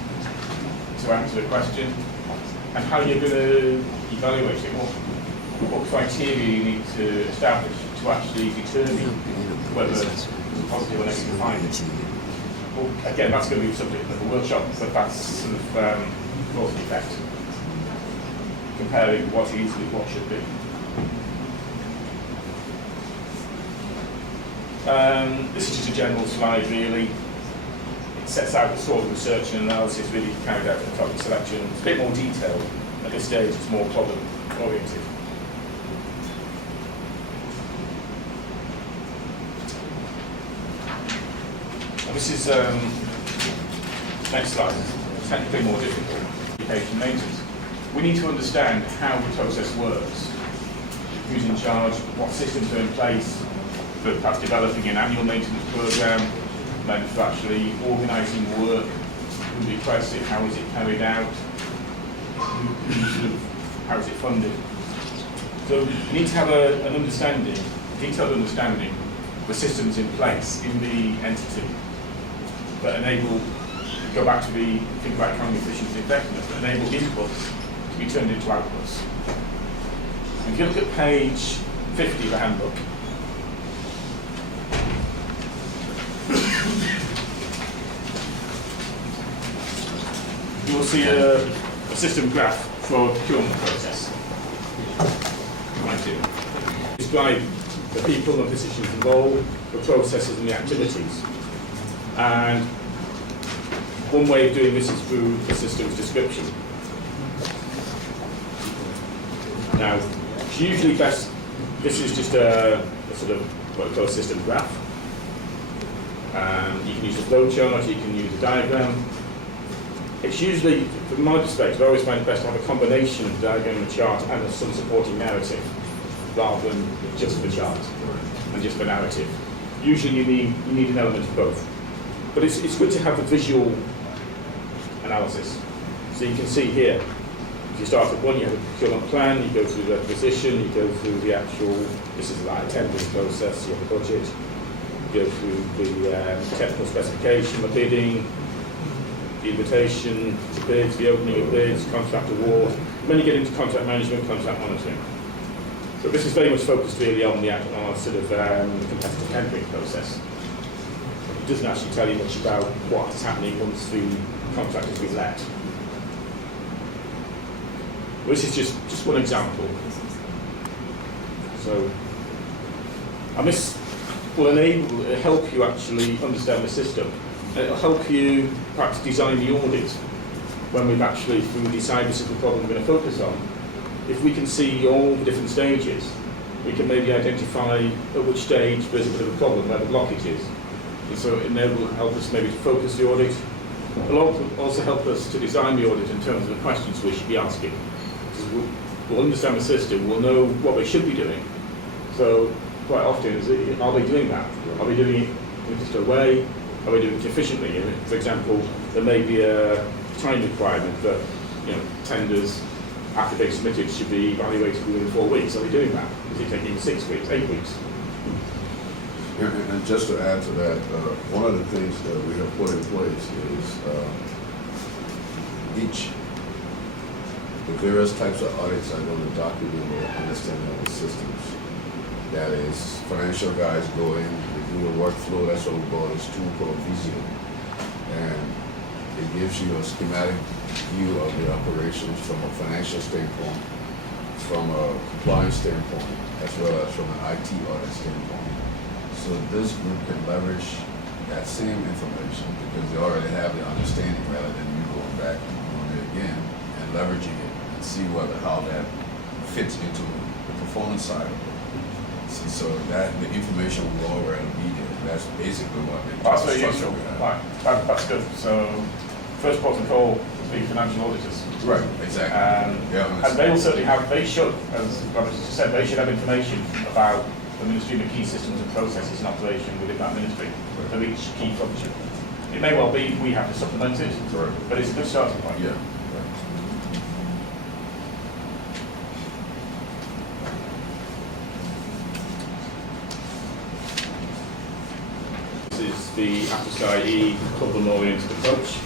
to answer the question, and how you're going to evaluate it. What criteria you need to establish to actually determine whether it's positive or negative findings. Well, again, that's going to be the subject of a workshop, but that's sort of cause and effect, comparing what is with what should be. This is just a general slide, really. It sets out the sort of research and analysis really carried out in the topic selection. It's a bit more detailed. At this stage, it's more problem-oriented. This is, next slide, technically more difficult, application maintenance. We need to understand how the process works, who's in charge, what systems are in place for perhaps developing an annual maintenance program, then for actually organising work, who requests it, how is it carried out, how is it funded. So we need to have an understanding, detailed understanding of the systems in place in the entity that enable, go back to the, think about economic efficiency and effectiveness, that enable inputs to be turned into outputs. And if you look at page 50 of the handbook, you will see a system graph for the procurement process. Describe the people and positions involved, the processes and the activities. And one way of doing this is through the system's description. Now, it's usually best, this is just a sort of what we call a system graph. You can use a flow chart, you can use a diagram. It's usually, from my perspective, I always find it best to have a combination of the diagram and the chart and some supporting narrative, rather than just the chart and just the narrative. Usually you need an element of both. But it's good to have a visual analysis. So you can see here, if you start at one, you have a procurement plan, you go through the requisition, you go through the actual, this is like a tendering process, you have a budget, you go through the technical specification, the bidding, the invitation to bids, the opening of bids, contract award. Then you get into contract management, contract monitoring. So this is very much focused really on the sort of the competitive tendering process. It doesn't actually tell you much about what's happening once the contract has been let. Well, this is just one example. So, and this will help you actually understand the system. It'll help you perhaps design the audit when we've actually, if we decide this is the problem we're going to focus on. If we can see all the different stages, we can maybe identify at which stage there's a bit of a problem, where the blockage is. And so it will help us maybe to focus the audit. It'll also help us to design the audit in terms of the questions we should be asking. We'll understand the system, we'll know what they should be doing. So quite often, are they doing that? Are they doing it in a particular way? Are they doing it efficiently? For example, there may be a time requirement that tenders, after they've submitted, should be evaluated within 4 weeks. Are they doing that? Is it taking 6 weeks, 8 weeks? And just to add to that, one of the things that we have put in place is the various types of audits are going to document the understanding of the systems. That is, financial guys go in, they do a workflow, that's what we call this tool called Visio. And it gives you a schematic view of the operations from a financial standpoint, from a compliance standpoint, as well as from an IT audit standpoint. So this group can leverage that same information because they already have the understanding rather than you going back and doing it again and leveraging it and see how that fits into the performance side of it. So that the information will already be there. That's basically what it is. That's very useful. Right. That's good. So first port of call would be financial auditors. Right, exactly. And they will certainly have, they should, as Robert just said, they should have information about the ministry, the key systems and processes in operation within that ministry for each key function. It may well be we have to supplement it, but it's a good starting point. Yeah. the APSI-E problem-oriented approach.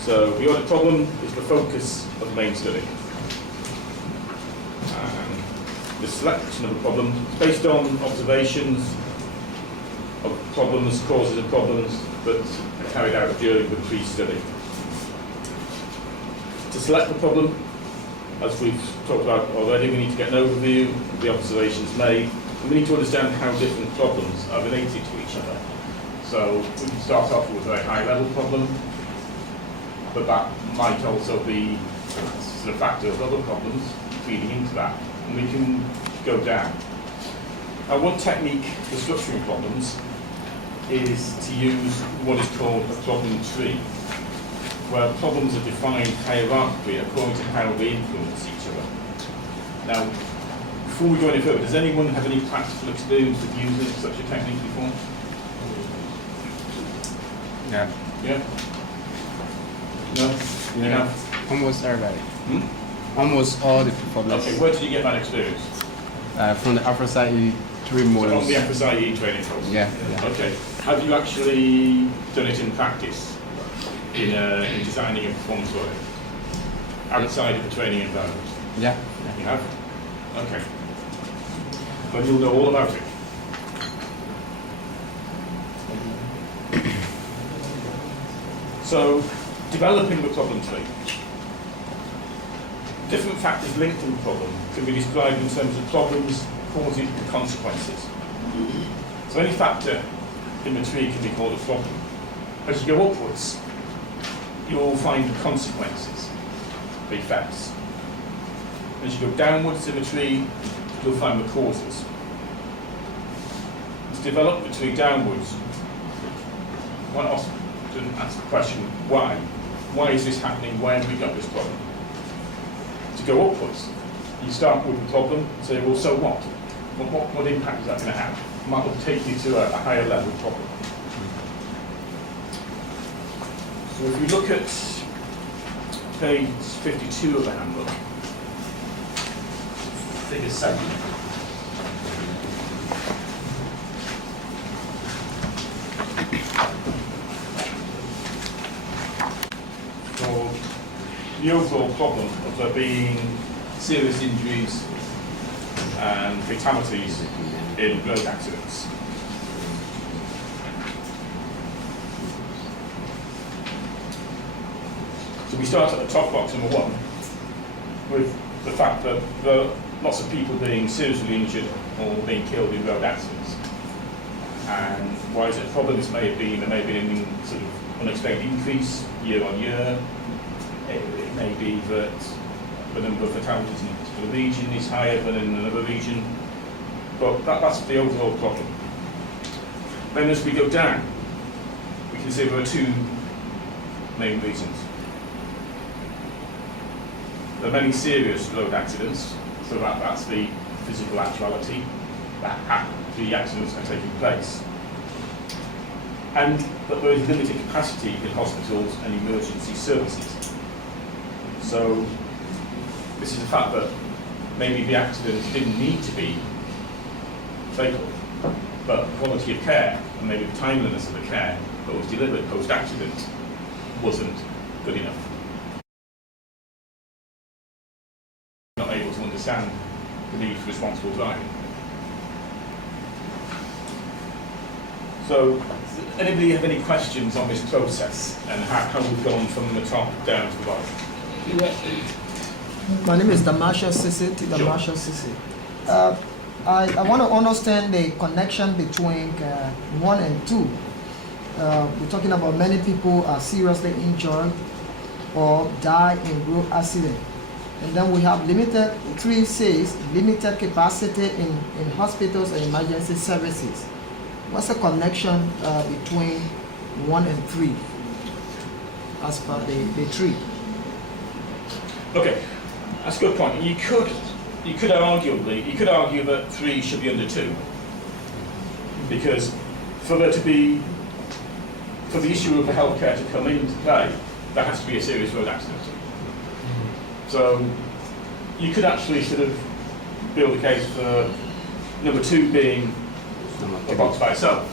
So the audit problem is the focus of the main study. And the selection of a problem is based on observations of problems, causes of problems that are carried out during the pre-study. To select the problem, as we've talked about already, we need to get an overview of the observations made, and we need to understand how different problems are related to each other. So we can start off with a very high-level problem, but that might also be a factor of other problems feeding into that, and we can go down. Now, one technique for structuring problems is to use what is called a problem tree, where problems are defined hierarchically according to how they influence each other. Now, before we go any further, does anyone have any practical experience of using such a technique before? Yeah. Yeah? No? You have? Almost everybody. Hmm? Almost all the performance. Okay, where did you get that experience? From the APSI-E 3 So models. on the APSI-E training course? Yeah. Okay. Have you actually done it in practice in designing a performance audit outside of the training environment? Yeah. You have? Okay. But you'll know all about it. So, developing the problem tree. Different factors linked to the problem can be described in terms of problems, causes, and consequences. So any factor in the tree can be called a problem. As you go upwards, you'll find the consequences, the effects. As you go downwards in the tree, you'll find the causes. To develop the tree downwards, one often ask the question, why? Why is this happening? Why have we got this problem? To go upwards, you start with the problem and say, well, so what? What impact is that going to have? And that will take you to a higher level problem. So if we look at page 52 of the handbook, figure 7. So the overall problem of there being serious injuries and fatalities in road accidents. So we start at the top box, number 1, with the fact that there are lots of people being seriously injured or being killed in road accidents. And why is it a problem? There may have been any sort of unexpected increase year on year. It may be that the number of fatalities in a particular region is higher than in another region. But that's the overall problem. Then as we go down, we can see there are 2 main reasons. There are many serious road accidents, so that's the physical actuality that the accidents are taking place. And that there is limited capacity in hospitals and emergency services. So this is the fact that maybe the accident didn't need to be fatal, but the quality of care and maybe the timeliness of the care that was delivered post-accident wasn't good enough. Not able to understand the need for responsible driving. So, anybody have any questions on this process and how we've gone from the top down to the bottom? My name is Damasha Sisi. Damasha Sisi. I want to understand the connection between 1 and 2. We're talking about many people are seriously injured or die in road accident. And then we have limited, 3 says, limited capacity in hospitals and emergency services. What's the connection between 1 and 3 as per the tree? Okay, that's a good point. You could argue that 3 should be under 2, because for the issue of the healthcare to come into play, there has to be a serious road accident. So you could actually sort of build a case for number 2 being a box by itself.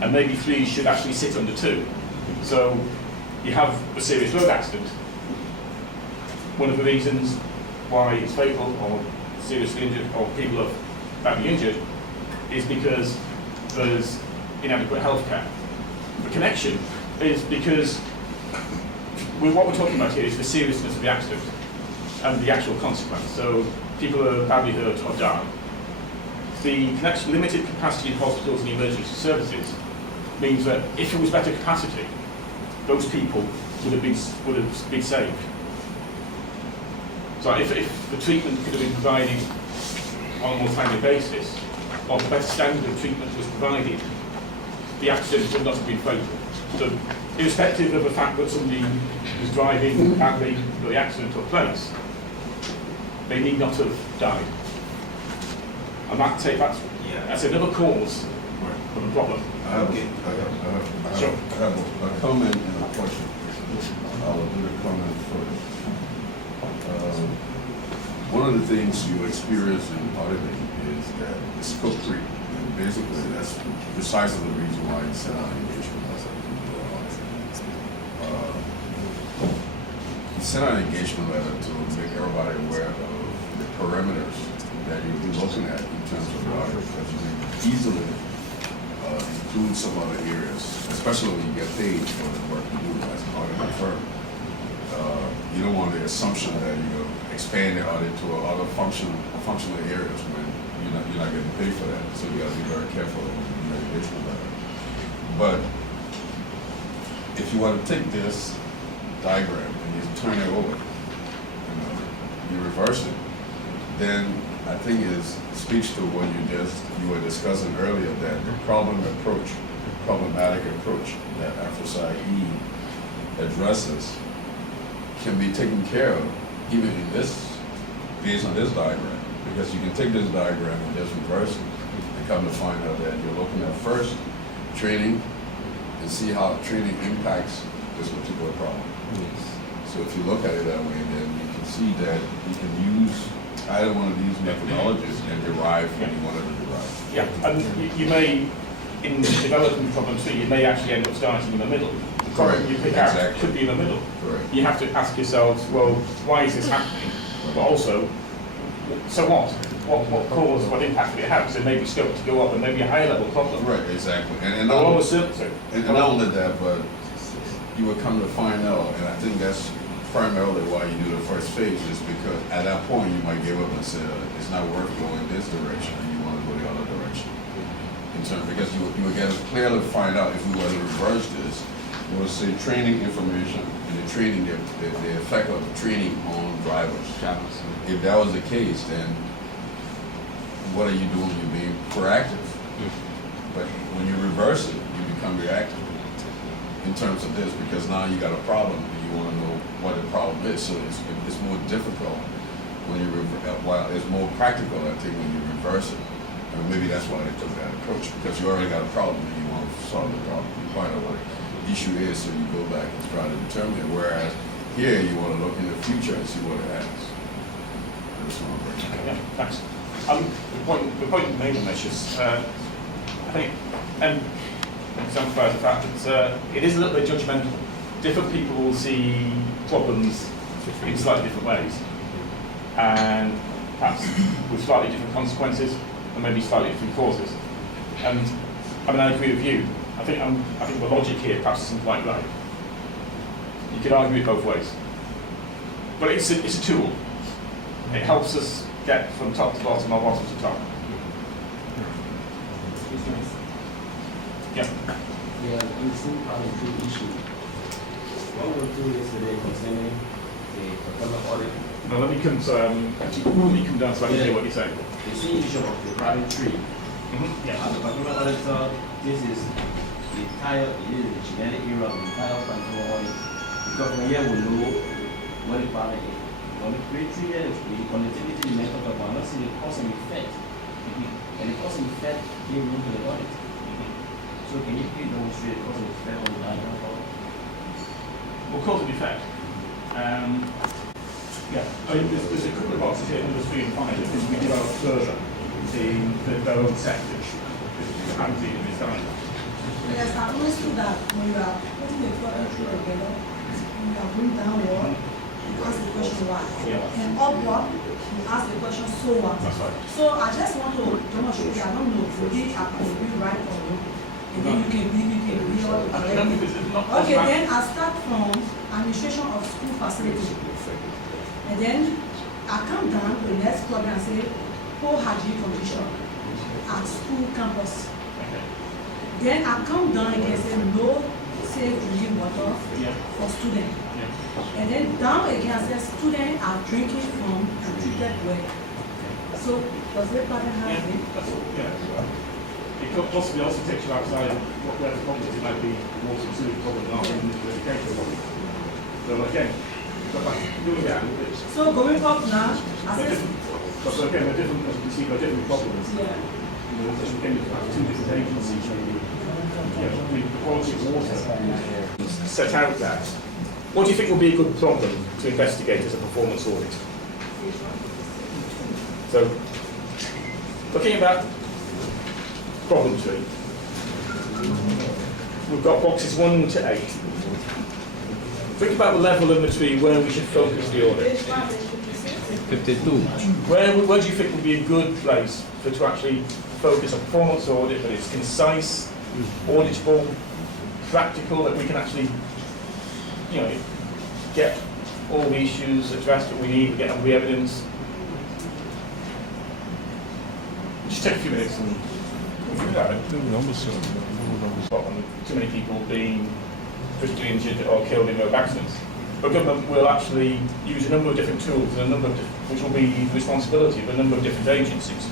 and maybe 3 should actually sit under 2. So you have a serious road accident. One of the reasons why it's fatal or seriously injured or people are badly injured is because there's inadequate health care. The connection is because what we're talking about here is the seriousness of the accident and the actual consequence. So people are badly hurt or die. The connection, limited capacity in hospitals and emergency services means that if there was better capacity, those people would have been saved. So if the treatment could have been provided on a more timely basis, or the better standard of treatment was provided, the accident would not have been fatal. So irrespective of the fact that somebody was driving badly when the accident took place, they need not have died. And that's another cause of the problem. I have a comment and a question. I'll do the comment first. One of the things you experience in auditing is that it's scope creep. And basically, that's precisely the reason why you set out engagement as a audit. You send out an engagement letter to make everybody aware of the parameters that you'll be looking at in terms of the audit, because you can easily include some other areas, especially when you get paid for the work you do as an auditing firm. You don't want the assumption that you're going to expand the audit to other functional areas when you're not getting paid for that. So you got to be very careful when you do that engagement letter. But if you want to take this diagram and you turn it over, you reverse it, then I think it speaks to what you were discussing earlier, that the problematic approach that AFROSAI-E addresses can be taken care of even in this, based on this diagram, because you can take this diagram and just reverse it and come to find out that you're looking at first training and see how training impacts this particular problem. Yes. So if you look at it that way, then you can see that you can use either one of these methodologies and derive what you wanted to derive. Yeah, and you may, in developing problem 3, you may actually end up starting in the middle. The problem you pick out could be in the middle. Correct. You have to ask yourselves, well, why is this happening? But also, so what? What cause, what impact did it have? So maybe scope to go up and maybe a higher level problem. Right, exactly. And not not only that, but you will come to find out, and I think that's primarily why you do the first phase, is because at that point you might give up and say it's not worth going this direction and you want to go the other direction. Because you will get to clearly find out, if we were to reverse this, it will say training information and the training, the effect of training on drivers. If that was the case, then what are you doing? You're being proactive. But when you reverse it, you become reactive in terms of this, because now you got a problem and you want to know what the problem is. So it's more difficult when you while it's more practical, I think, when you reverse it. And maybe that's why they took that approach, because you already got a problem and you want to solve the problem. You find out what the issue is, so you go back and try to determine it. Whereas here, you want to look in the future and see what it has. Yeah, thanks. The point you made on this is, I think, and exemplifies the fact that it is a little bit judgmental. Different people will see problems in slightly different ways, and perhaps with slightly different consequences, and maybe slightly different causes. And I mean, I agree with you. I think the logic here perhaps isn't quite right. You could argue it both ways, but it's a tool. It helps us get from top to bottom or bottom to top. Yeah. Yeah, on the same part of the issue. What we were doing yesterday concerning the procurement audit. Now let me come down so I can hear what you're saying. The same issue of the private tree. Yeah. As a procurement auditor, this is the genetic era of the entire procurement audit. Because from here we know what the problem is. On the private tree, the connectivity you mentioned about, not seeing the cause and effect. And the cause and effect came into the audit. So can you please demonstrate the cause and effect on the diagram for us? Well, cause and effect. Yeah, I mean, there's a couple of boxes here, number 3 and 5, that we develop further in their own sectors, which is handy in this diagram. I've understood that when you are putting a problem together, you are going downward, you ask the question why. Yeah. And upward, you ask the question so what. That's right. So I just want to demonstrate, I don't know, maybe I can be right or wrong. And then you can be all I don't know because it's not okay, then I start from administration of school facility. And then I come down to the next problem and say, poor hygiene condition at school campus. Okay. Then I come down again and say, no safe drinking water Yeah. for students. Yeah. And then down again, I say, students are drinking from untreated well. So, does that pattern have Yeah, it? that's all. Yeah. It could possibly also takes you outside of where the problem is. It might be water and sewage problem rather than the education problem. So again, go back, do it again. So going up now, I They're say, different. But again, they're different, as you can see, they're different problems. yeah. You know, there's again, you have two different agencies. The quality of water set out that. What do you think will be a good problem to investigate as a performance audit? So, looking at that problem tree, we've got boxes 1 to 8. Think about the level of the tree where we should focus the audit. 52. Where do you think would be a good place to actually focus a performance audit that is concise, auditable, practical, that we can actually, get all the issues addressed that we need, get all the evidence? Just take a few minutes and think about it. Too many people being critically injured or killed in road accidents. But government will actually use a number of different tools, and which will be the responsibility of a number of different agencies.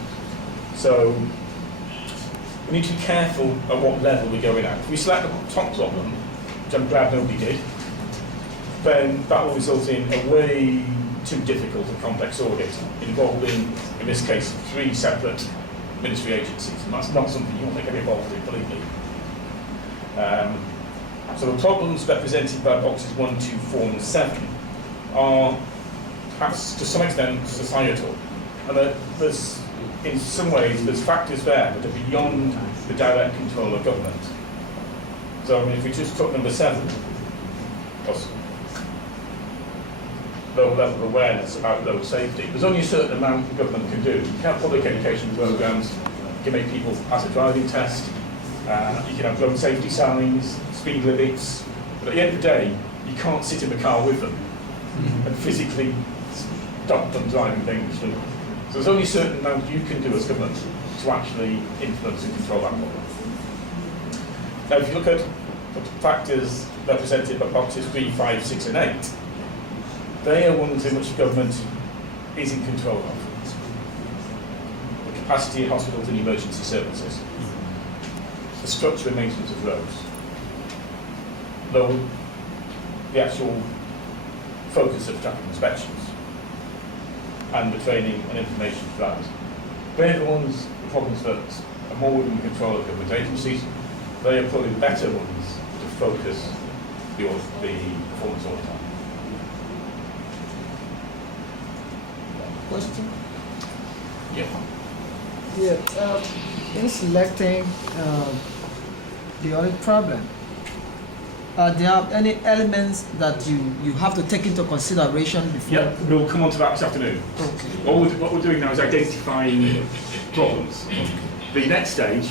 So we need to be careful at what level we're going at. If we select the top problem, which I'm glad nobody did, then that will result in a way too difficult and complex audit involving, in this case, 3 separate ministry agencies, and that's not something you want to get involved in, believe me. So the problems represented by boxes 1, 2, 4 and 7 are perhaps to some extent societal, and there's, in some ways, there's factors there that are beyond the direct control of government. So I mean, if we just took number 7, low level of awareness about road safety, there's only a certain amount the government can do. You can have public education programs, you can make people pass a driving test, you can have road safety signs, speed limits, but at the end of the day, you can't sit in the car with them and physically stop them driving dangerously. So there's only a certain amount you can do as government to actually influence and control that problem. Now, if you look at the factors represented by boxes 3, 5, 6 and 8, they are ones in which government is in control of. The capacity of hospitals and emergency services, the structure and maintenance of roads, though the actual focus of traffic inspections, and the training and information for that. They're the ones, the problems that are more within the control of government agencies. They are probably the better ones to focus the performance audit on. Question? Yeah. Yeah, in selecting the audit problem, there are any elements that you have to take into consideration before? Yeah, we'll come on to that this afternoon. Okay. What we're doing now is identifying problems. The next stage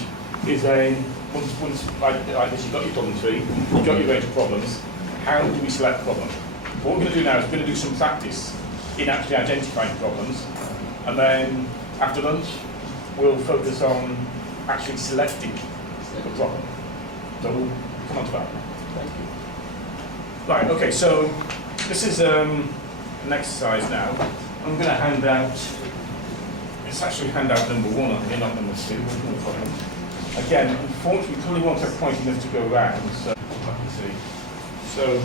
is then, once like this, you've got your problem tree, you've got your range of problems, how do we select problems? What we're going to do now is we're going to do some practice in actually identifying problems, and then after lunch, we'll focus on actually selecting the problem. So we'll come on to that. Thank you. Right, okay, so this is an exercise now. I'm going to hand out, it's actually handout number 1 on here, not number 2, no problem. Again, unfortunately, we probably won't have quite enough to go around, so let's see. So,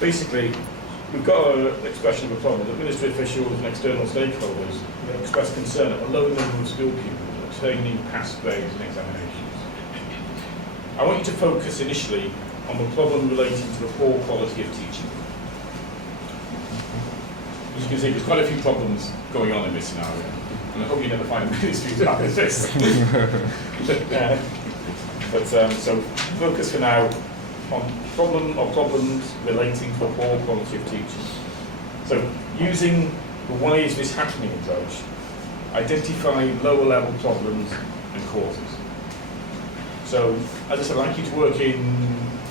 basically, we've got an expression of a problem. The ministry officials and external stakeholders have expressed concern at a low number of school pupils obtaining pass grades in examinations. I want you to focus initially on the problem relating to the poor quality of teaching. As you can see, there's quite a few problems going on in this scenario, and I hope you never find a ministry to have this. But so focus for now on problems relating to a poor quality of teaching. So using the why is this happening approach, identify lower level problems and causes. So as I said, I'd like you to work in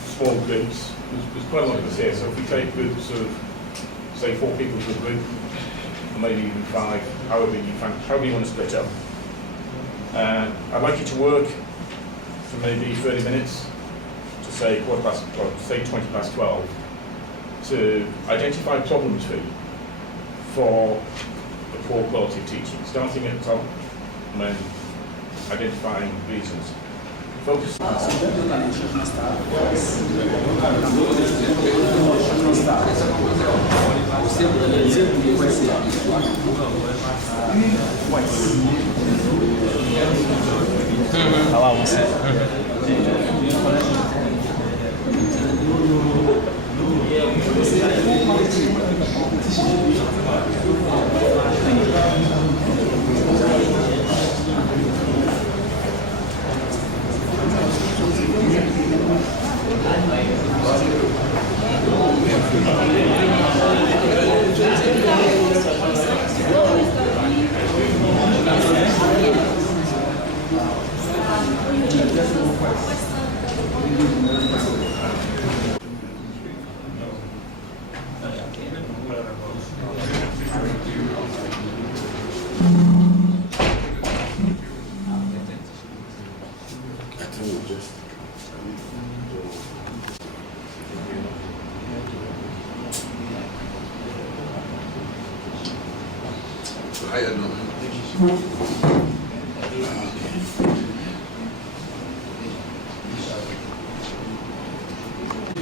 small groups. There's quite a lot of us here, so if we take groups of, say, 4 people to a group, or maybe even 5, however you want to split up. I'd like you to work for maybe 30 minutes to say 20 past 12 to identify problems for the poor quality of teaching, starting at the top and then identifying reasons. Focus.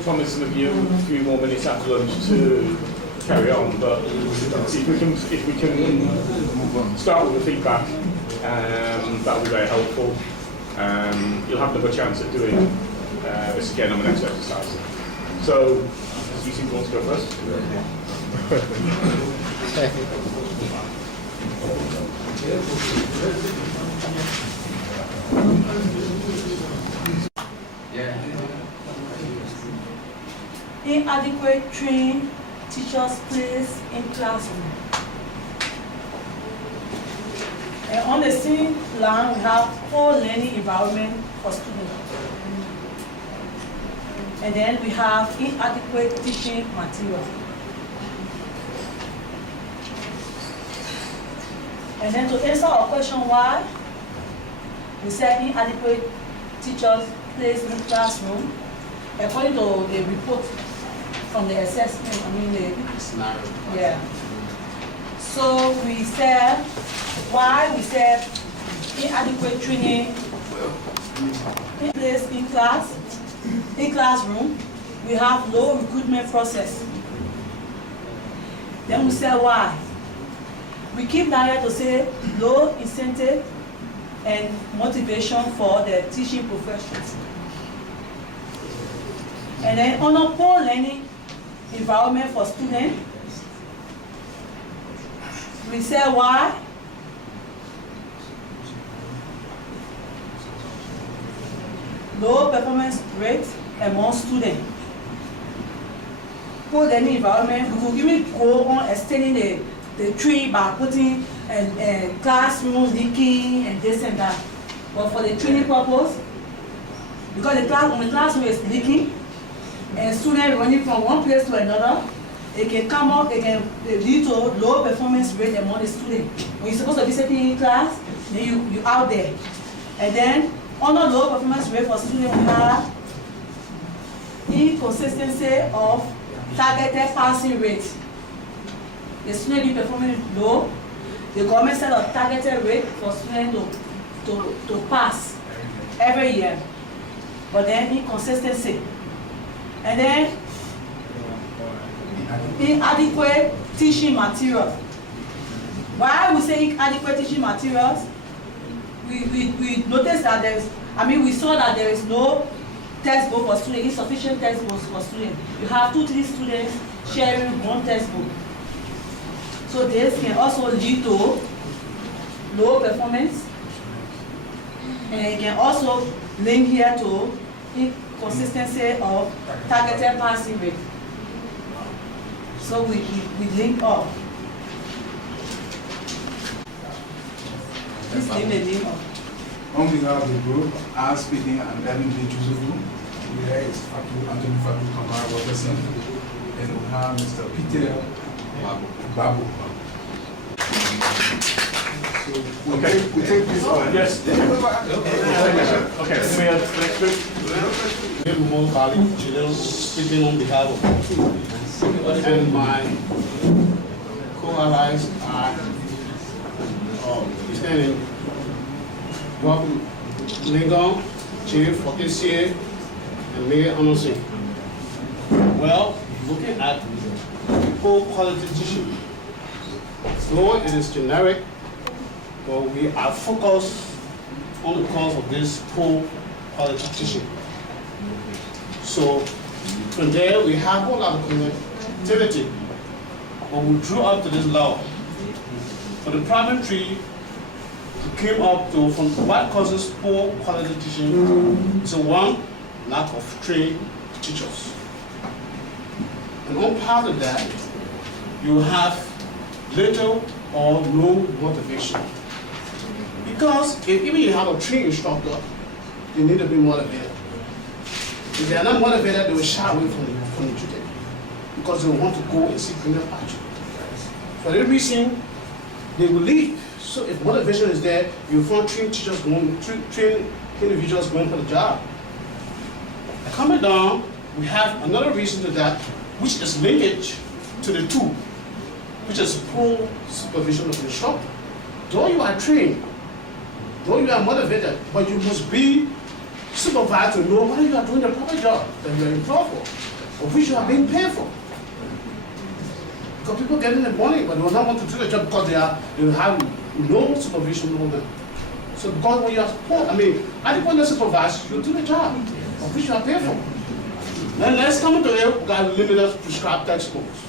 Promise some of you a few more minutes after lunch to carry on, but if we can start with the feedback, that will be very helpful. You'll have another chance at doing this again on the next exercise. So, you seem to want to go first? Inadequate trained teachers' place in classroom. And on the same plan, we have poor learning environment for students. And then we have inadequate teaching material. And then to answer our question why, we said inadequate teachers' place in classroom, according to the report from the assessment, the Scenario. yeah. So we said, why we said inadequate training in place in classroom, we have low recruitment process. Then we said why. We keep direct to say low incentive and motivation for the teaching professions. And then on a poor learning environment for students, we say why. Low performance rate among students. Poor learning environment, we could even go on extending the tree by putting classroom leaking and this and that. But for the training purpose, because when the classroom is leaking, and students running from one place to another, it can come up, it can lead to low performance rate among the students. When you're supposed to be sitting in class, then you out there. And then, under low performance rate for students, we have inconsistency of targeted passing rate. The student be performing low, the government set a targeted rate for students to pass every year. But then inconsistency. And then inadequate teaching material. Why we say inadequate teaching materials? We noticed that we saw that there is no textbook for students, insufficient textbooks for students. You have 2-3 students sharing one textbook. So this can also lead to low performance, and it can also link here to inconsistency of targeted passing rate. So we link up. This name the link up. On behalf of the group, I'm speaking and Evan B. Chuzugu. Here is Anthony Fatu Kamara Robertson. And we have Mr. Peter Babu. So we take this on. Yes. Okay, so we have next group. Speaking on behalf of and my co-allies are standing Bob Lingon, Chief Okessie, and Mayor Amosi. Well, looking at poor quality tissue, though it is generic, but we are focused on the cause of this poor quality tissue. So from there, we have all our connectivity, but we drew up to this law. For the problem tree, we came up to from what causes poor quality teaching. So one, lack of trained teachers. And on part of that, you have little or no motivation. Because if even you have a trained instructor, you need to be motivated. If they are not motivated, they will shy away from the student because they want to go and seek greener pasture. For that reason, they will leave. So if motivation is there, you find trained teachers going, trained individuals going for the job. Coming down, we have another reason to that, which is linkage to the two, which is poor supervision of the instructor. Though you are trained, though you are motivated, but you must be supervised to know whether you are doing the proper job that you are employed for, or which you are being paid for. Because people get in the morning, but they will not want to do the job because they have no supervision over them. So because when you are adequately supervised, you do the job of which you are paid for. Then let's come to it, we have limited prescribed textbooks.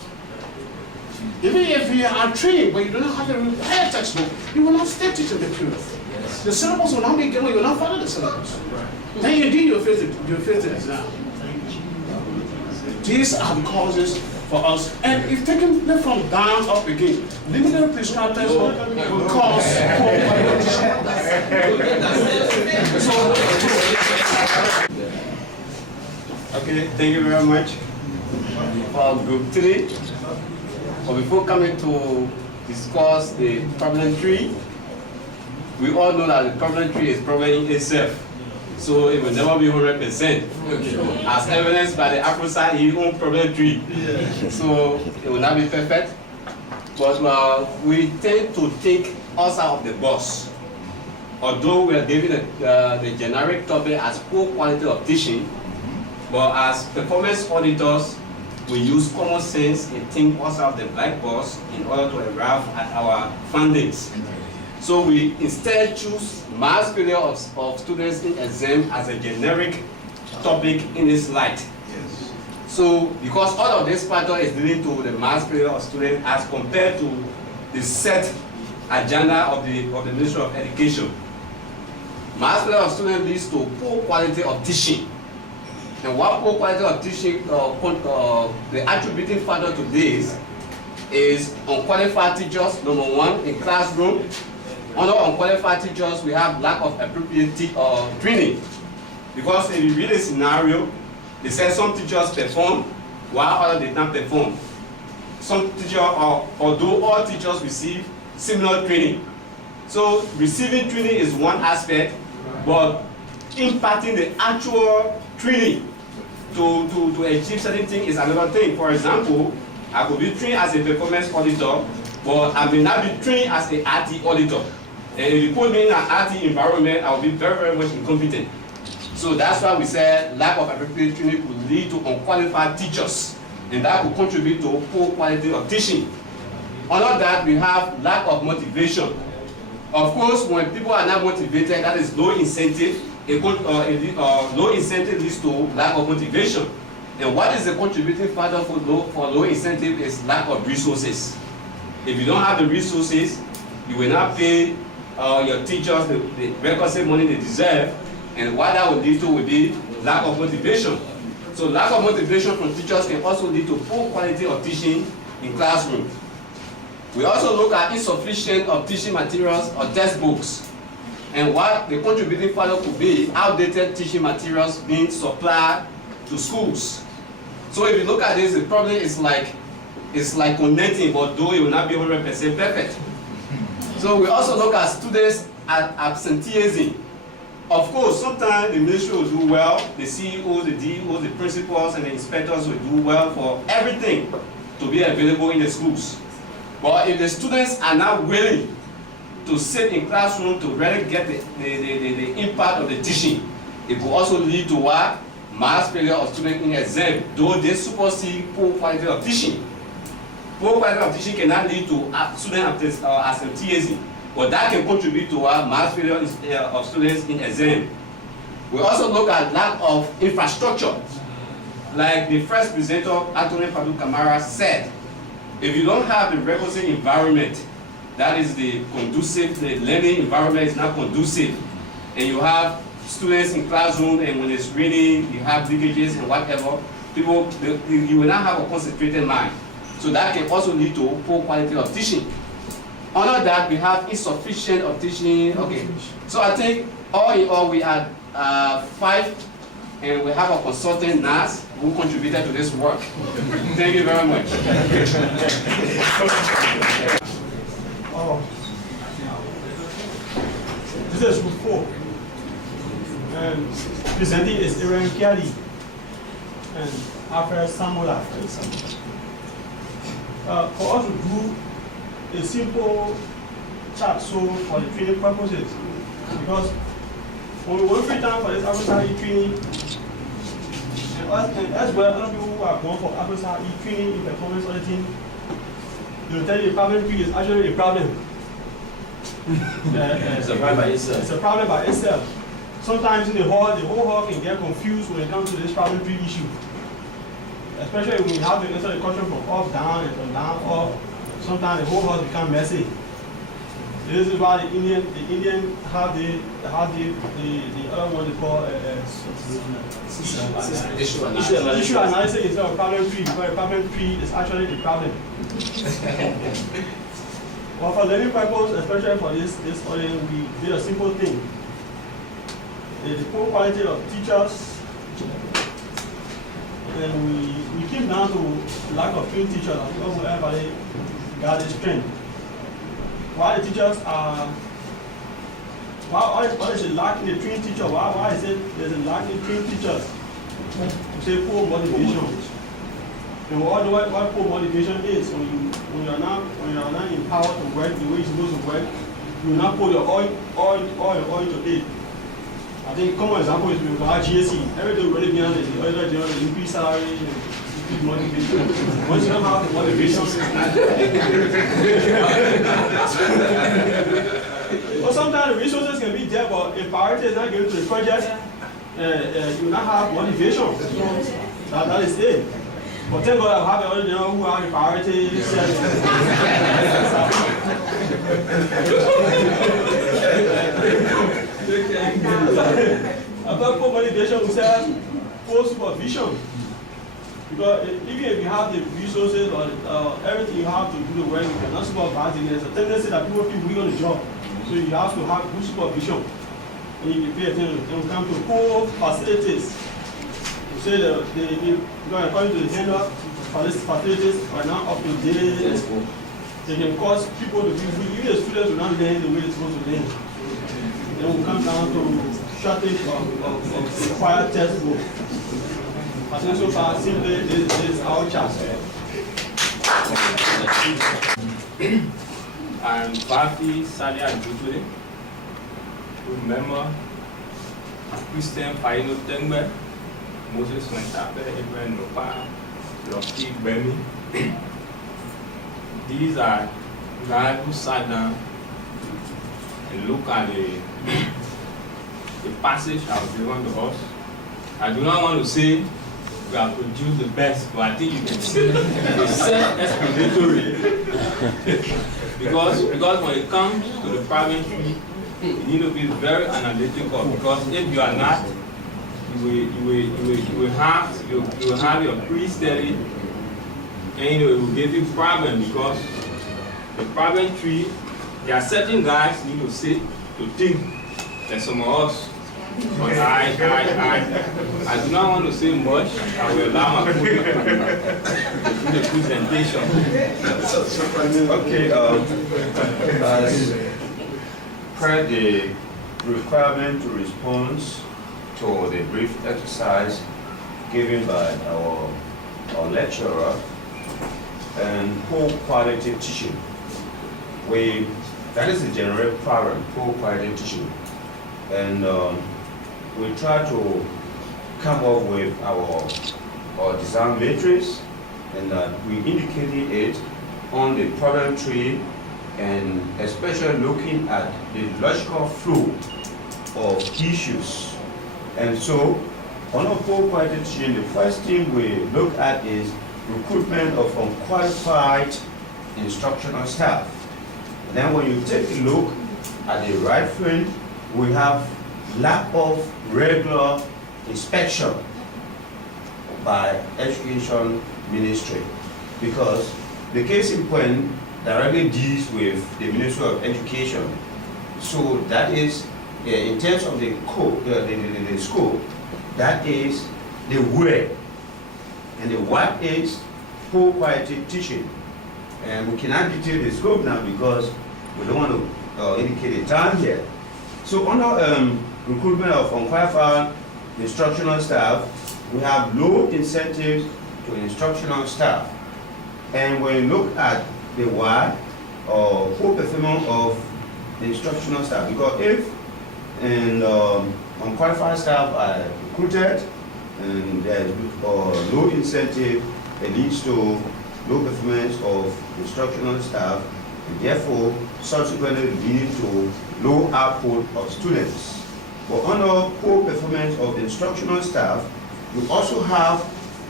Even if you are trained, but you do not have the required textbook, you will not stay teaching the material. The syllabus will not be given, you will not follow the syllabus. Then indeed you face the exam. These are the causes for us. And if taking them from down up again, limited prescribed textbook will cause poor Okay, thank you very much for group 3. But before coming to discuss the problem tree, we all know that the problem tree is problem in itself. So it will never be 100%, as evidenced by the Afrosa own problem tree. So it will not be perfect. But we tend to take us out of the box. Although we are giving the generic topic as poor quality of teaching, but as performance auditors, we use common sense and think outside the black box in order to arrive at our findings. So we instead choose mass failure of students in exam as a generic topic in this light. Yes. So because all of this factor is leading to the mass failure of students as compared to the set agenda of the Ministry of Education. Mass failure of students leads to poor quality of teaching. And what poor quality of teaching, the attributing factor to this is unqualified teachers, number one, in classroom. Under unqualified teachers, we have lack of appropriate training. Because if you read a scenario, they say some teachers perform while others did not perform. Some teachers, although all teachers receive similar training. So receiving training is one aspect, but imparting the actual training to achieve certain things is another thing. For example, I could be trained as a performance auditor, but I may not be trained as an RT auditor. And if you put me in an RT environment, I will be very, very much incompetent. So that's why we say lack of appropriate training could lead to unqualified teachers, and that will contribute to poor quality of teaching. Under that, we have lack of motivation. Of course, when people are not motivated, that is low incentive. Low incentive leads to lack of motivation. And what is the contributing factor for low incentive is lack of resources. If you don't have the resources, you will not pay your teachers the requisite money they deserve, And what that would lead to would be lack of motivation. So lack of motivation from teachers can also lead to poor quality of teaching in classroom. We also look at insufficient of teaching materials or textbooks, and what the contributing factor could be outdated teaching materials being supplied to schools. So if you look at this, the problem is like connecting, but though it will not be 100% perfect. So we also look at students at absenteeism. Of course, sometimes the ministry will do well, the CEOs, the DEOs, the principals, and the inspectors will do well for everything to be available in the schools. But if the students are not willing to sit in classroom to really get the impact of the teaching, it will also lead to what? Mass failure of students in exam, though they supersede poor quality of teaching. Poor quality of teaching cannot lead to student absenteeism, but that can contribute to mass failure of students in exam. We also look at lack of infrastructure. Like the first presenter, Anthony Padu Kamara, said, if you don't have the requisite environment, that is the learning environment is not conducive, and you have students in classroom, and when it's raining, you have leakages and whatever, you will not have a concentrated mind. So that can also lead to poor quality of teaching. Under that, we have insufficient of teaching. Okay, so I think all in all, we had 5, and we have a consultant nurse who contributed to this work. Thank you very much. This is group 4. And presenting is Aaron Kelly and Alfred Samola. For us to do a simple chart so for the training purposes, because when we work free time for this Africa training, and as well other people who are going for Africa training in performance auditing, they will tell you the problem tree is actually a problem. It's a problem by itself. It's a problem by itself. Sometimes in the whole hall can get confused when it comes to this problem tree issue. Especially when you have to answer the question from up, down, and from down, up. Sometimes the whole house becomes messy. This is why the Indian have the other one they call issue analysis instead of problem tree, because the problem tree is actually the problem. But for learning purpose, especially for this audience, we did a simple thing. The poor quality of teachers, and we came down to lack of trained teachers. Everybody got this trend. Why the teachers are, why is it lacking the trained teacher? Why is it there's a lack in trained teachers? We say poor motivation. And what poor motivation is, when you're not empowered to work the way you're supposed to work, you will not put your oil to it. I think a common example is with our GSE. Everything really behind it, the other general increase salary, increase motivation. Once you don't have the motivation, well, sometimes the resources can be there, but if priority is not given to the project, you will not have motivation. That is it. But thank God I have the other general who have the priority set. About poor motivation, we say poor supervision. Because even if you have the resources or everything you have to do the work, you cannot supervise it. There's a tendency that people feel weak on the job. So you have to have good supervision. And you pay attention. When it comes to poor facilities, you say because according to the handler, facilities are not up to date. They can cause people to be weak. Even the students will not learn the way they're supposed to learn. Then we come down to shortage of required textbook. I think so far, simply this is our chance. I'm Bafi Salia Dutule, member Christian Faino Tengbe, Moses Wentabe, Abraham Nopa, Lucky Bemi. These are guys who sat down and look at the passage I was given to us. I do not want to say we have produced the best, but I think you can see it's self-explanatory. because when it comes to the parliamentary, You need to be very analytical, because if you are not, you will have your pre-study, and it will give you problem, because the problem tree, there are certain guys need to sit to think, and some of us. But I do not want to say much. I will allow my colleague to do the presentation. Okay, as per the requirement to respond to the brief exercise given by our lecturer and poor quality teaching, that is the general problem, poor quality teaching. And we try to come up with our design matrix, and we indicated it on the problem tree, and especially looking at the logical flow of issues. And so, on our poor quality teaching, the first thing we look at is recruitment of unqualified instructional staff. And then when you take a look at the right frame, we have lack of regular inspection by Education Ministry, because the case in point directly deals with the Ministry of Education. So that is, in terms of the code, the scope, that is the where, and the what is poor quality teaching. And we cannot detail the scope now because we don't want to indicate a time here. So under recruitment of unqualified instructional staff, we have low incentives to instructional staff. And when you look at the why or poor performance of the instructional staff, because if unqualified staff are recruited and there is low incentive, it leads to low performance of instructional staff, and therefore subsequently leading to low output of students. But under poor performance of instructional staff, we also have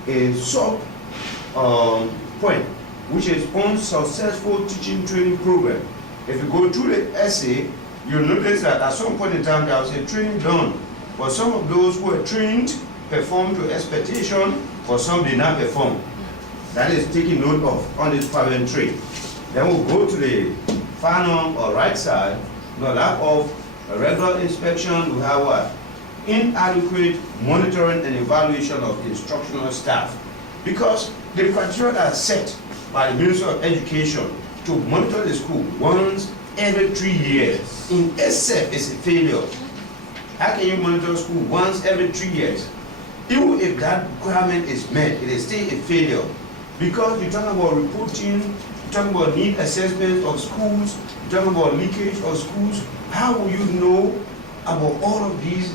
a sub point, which is unsuccessful teaching training program. If you go through the essay, you'll notice that at some point in time there was a training done, but some of those who were trained performed to expectation, but some did not perform. That is taking note of on this problem tree. Then we'll go to the final or right side. The lack of a regular inspection, we have what? Inadequate monitoring and evaluation of instructional staff. Because the criteria are set by the Ministry of Education to monitor the school once every 3 years. In itself is a failure. How can you monitor school once every 3 years? Even if that requirement is met, it is still a failure. Because you're talking about reporting, you're talking about need assessment of schools, you're talking about leakage of schools. How will you know about all of these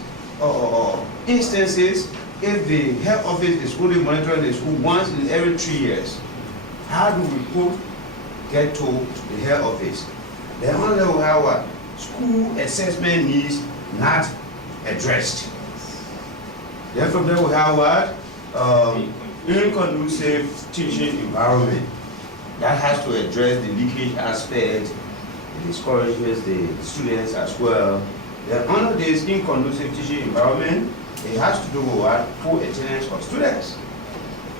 instances if the health office is only monitoring the school once in every 3 years? How do report get to the health office? The other level, how school assessment needs not addressed. Then from there we have what? Inconducive teaching environment. That has to address the leakage aspect. It discourages the students as well. Then under this inconducive teaching environment, it has to do with what? Poor attendance of students.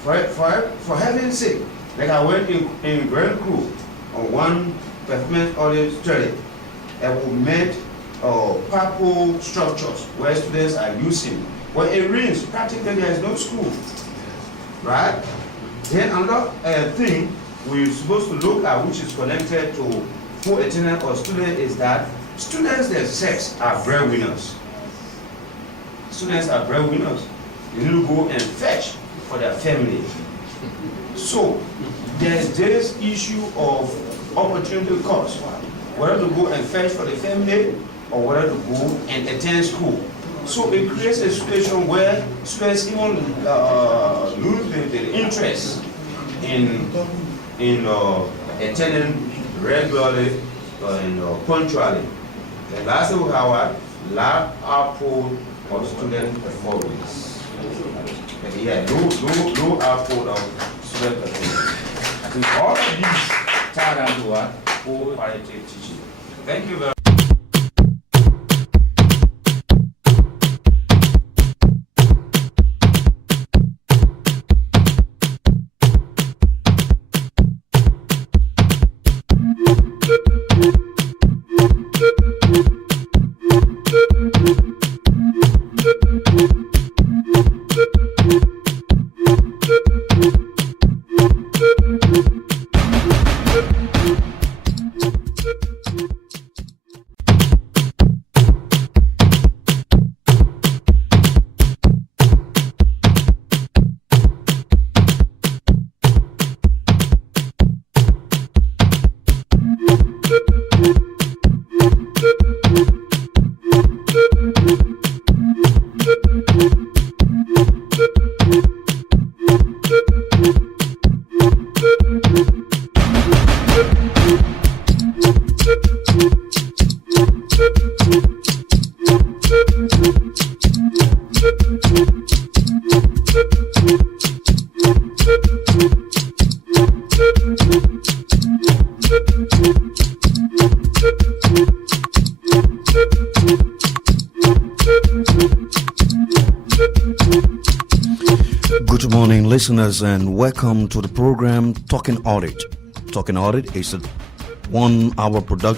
For heaven's sake, like I went in Grand Crew on one performance audit study, and we met purple structures where students are using. When it rains, practically there is no school, right? Then another thing we're supposed to look at, which is connected to poor attendance of students, is that students themselves are breadwinners. Students are breadwinners. They need to go and fetch for their family. So there's this issue of opportunity cost, whether to go and fetch for the family or whether to go and attend school. So it creates a situation where students even lose the interest in attending regularly and punctually. And lastly, we have lack output of student performance. And yeah, low output of student performance. I think all of these tie down to what? Poor quality teaching. Thank you very much. listeners, and welcome to the program Talking Audit. Talking Audit is a 1 hour production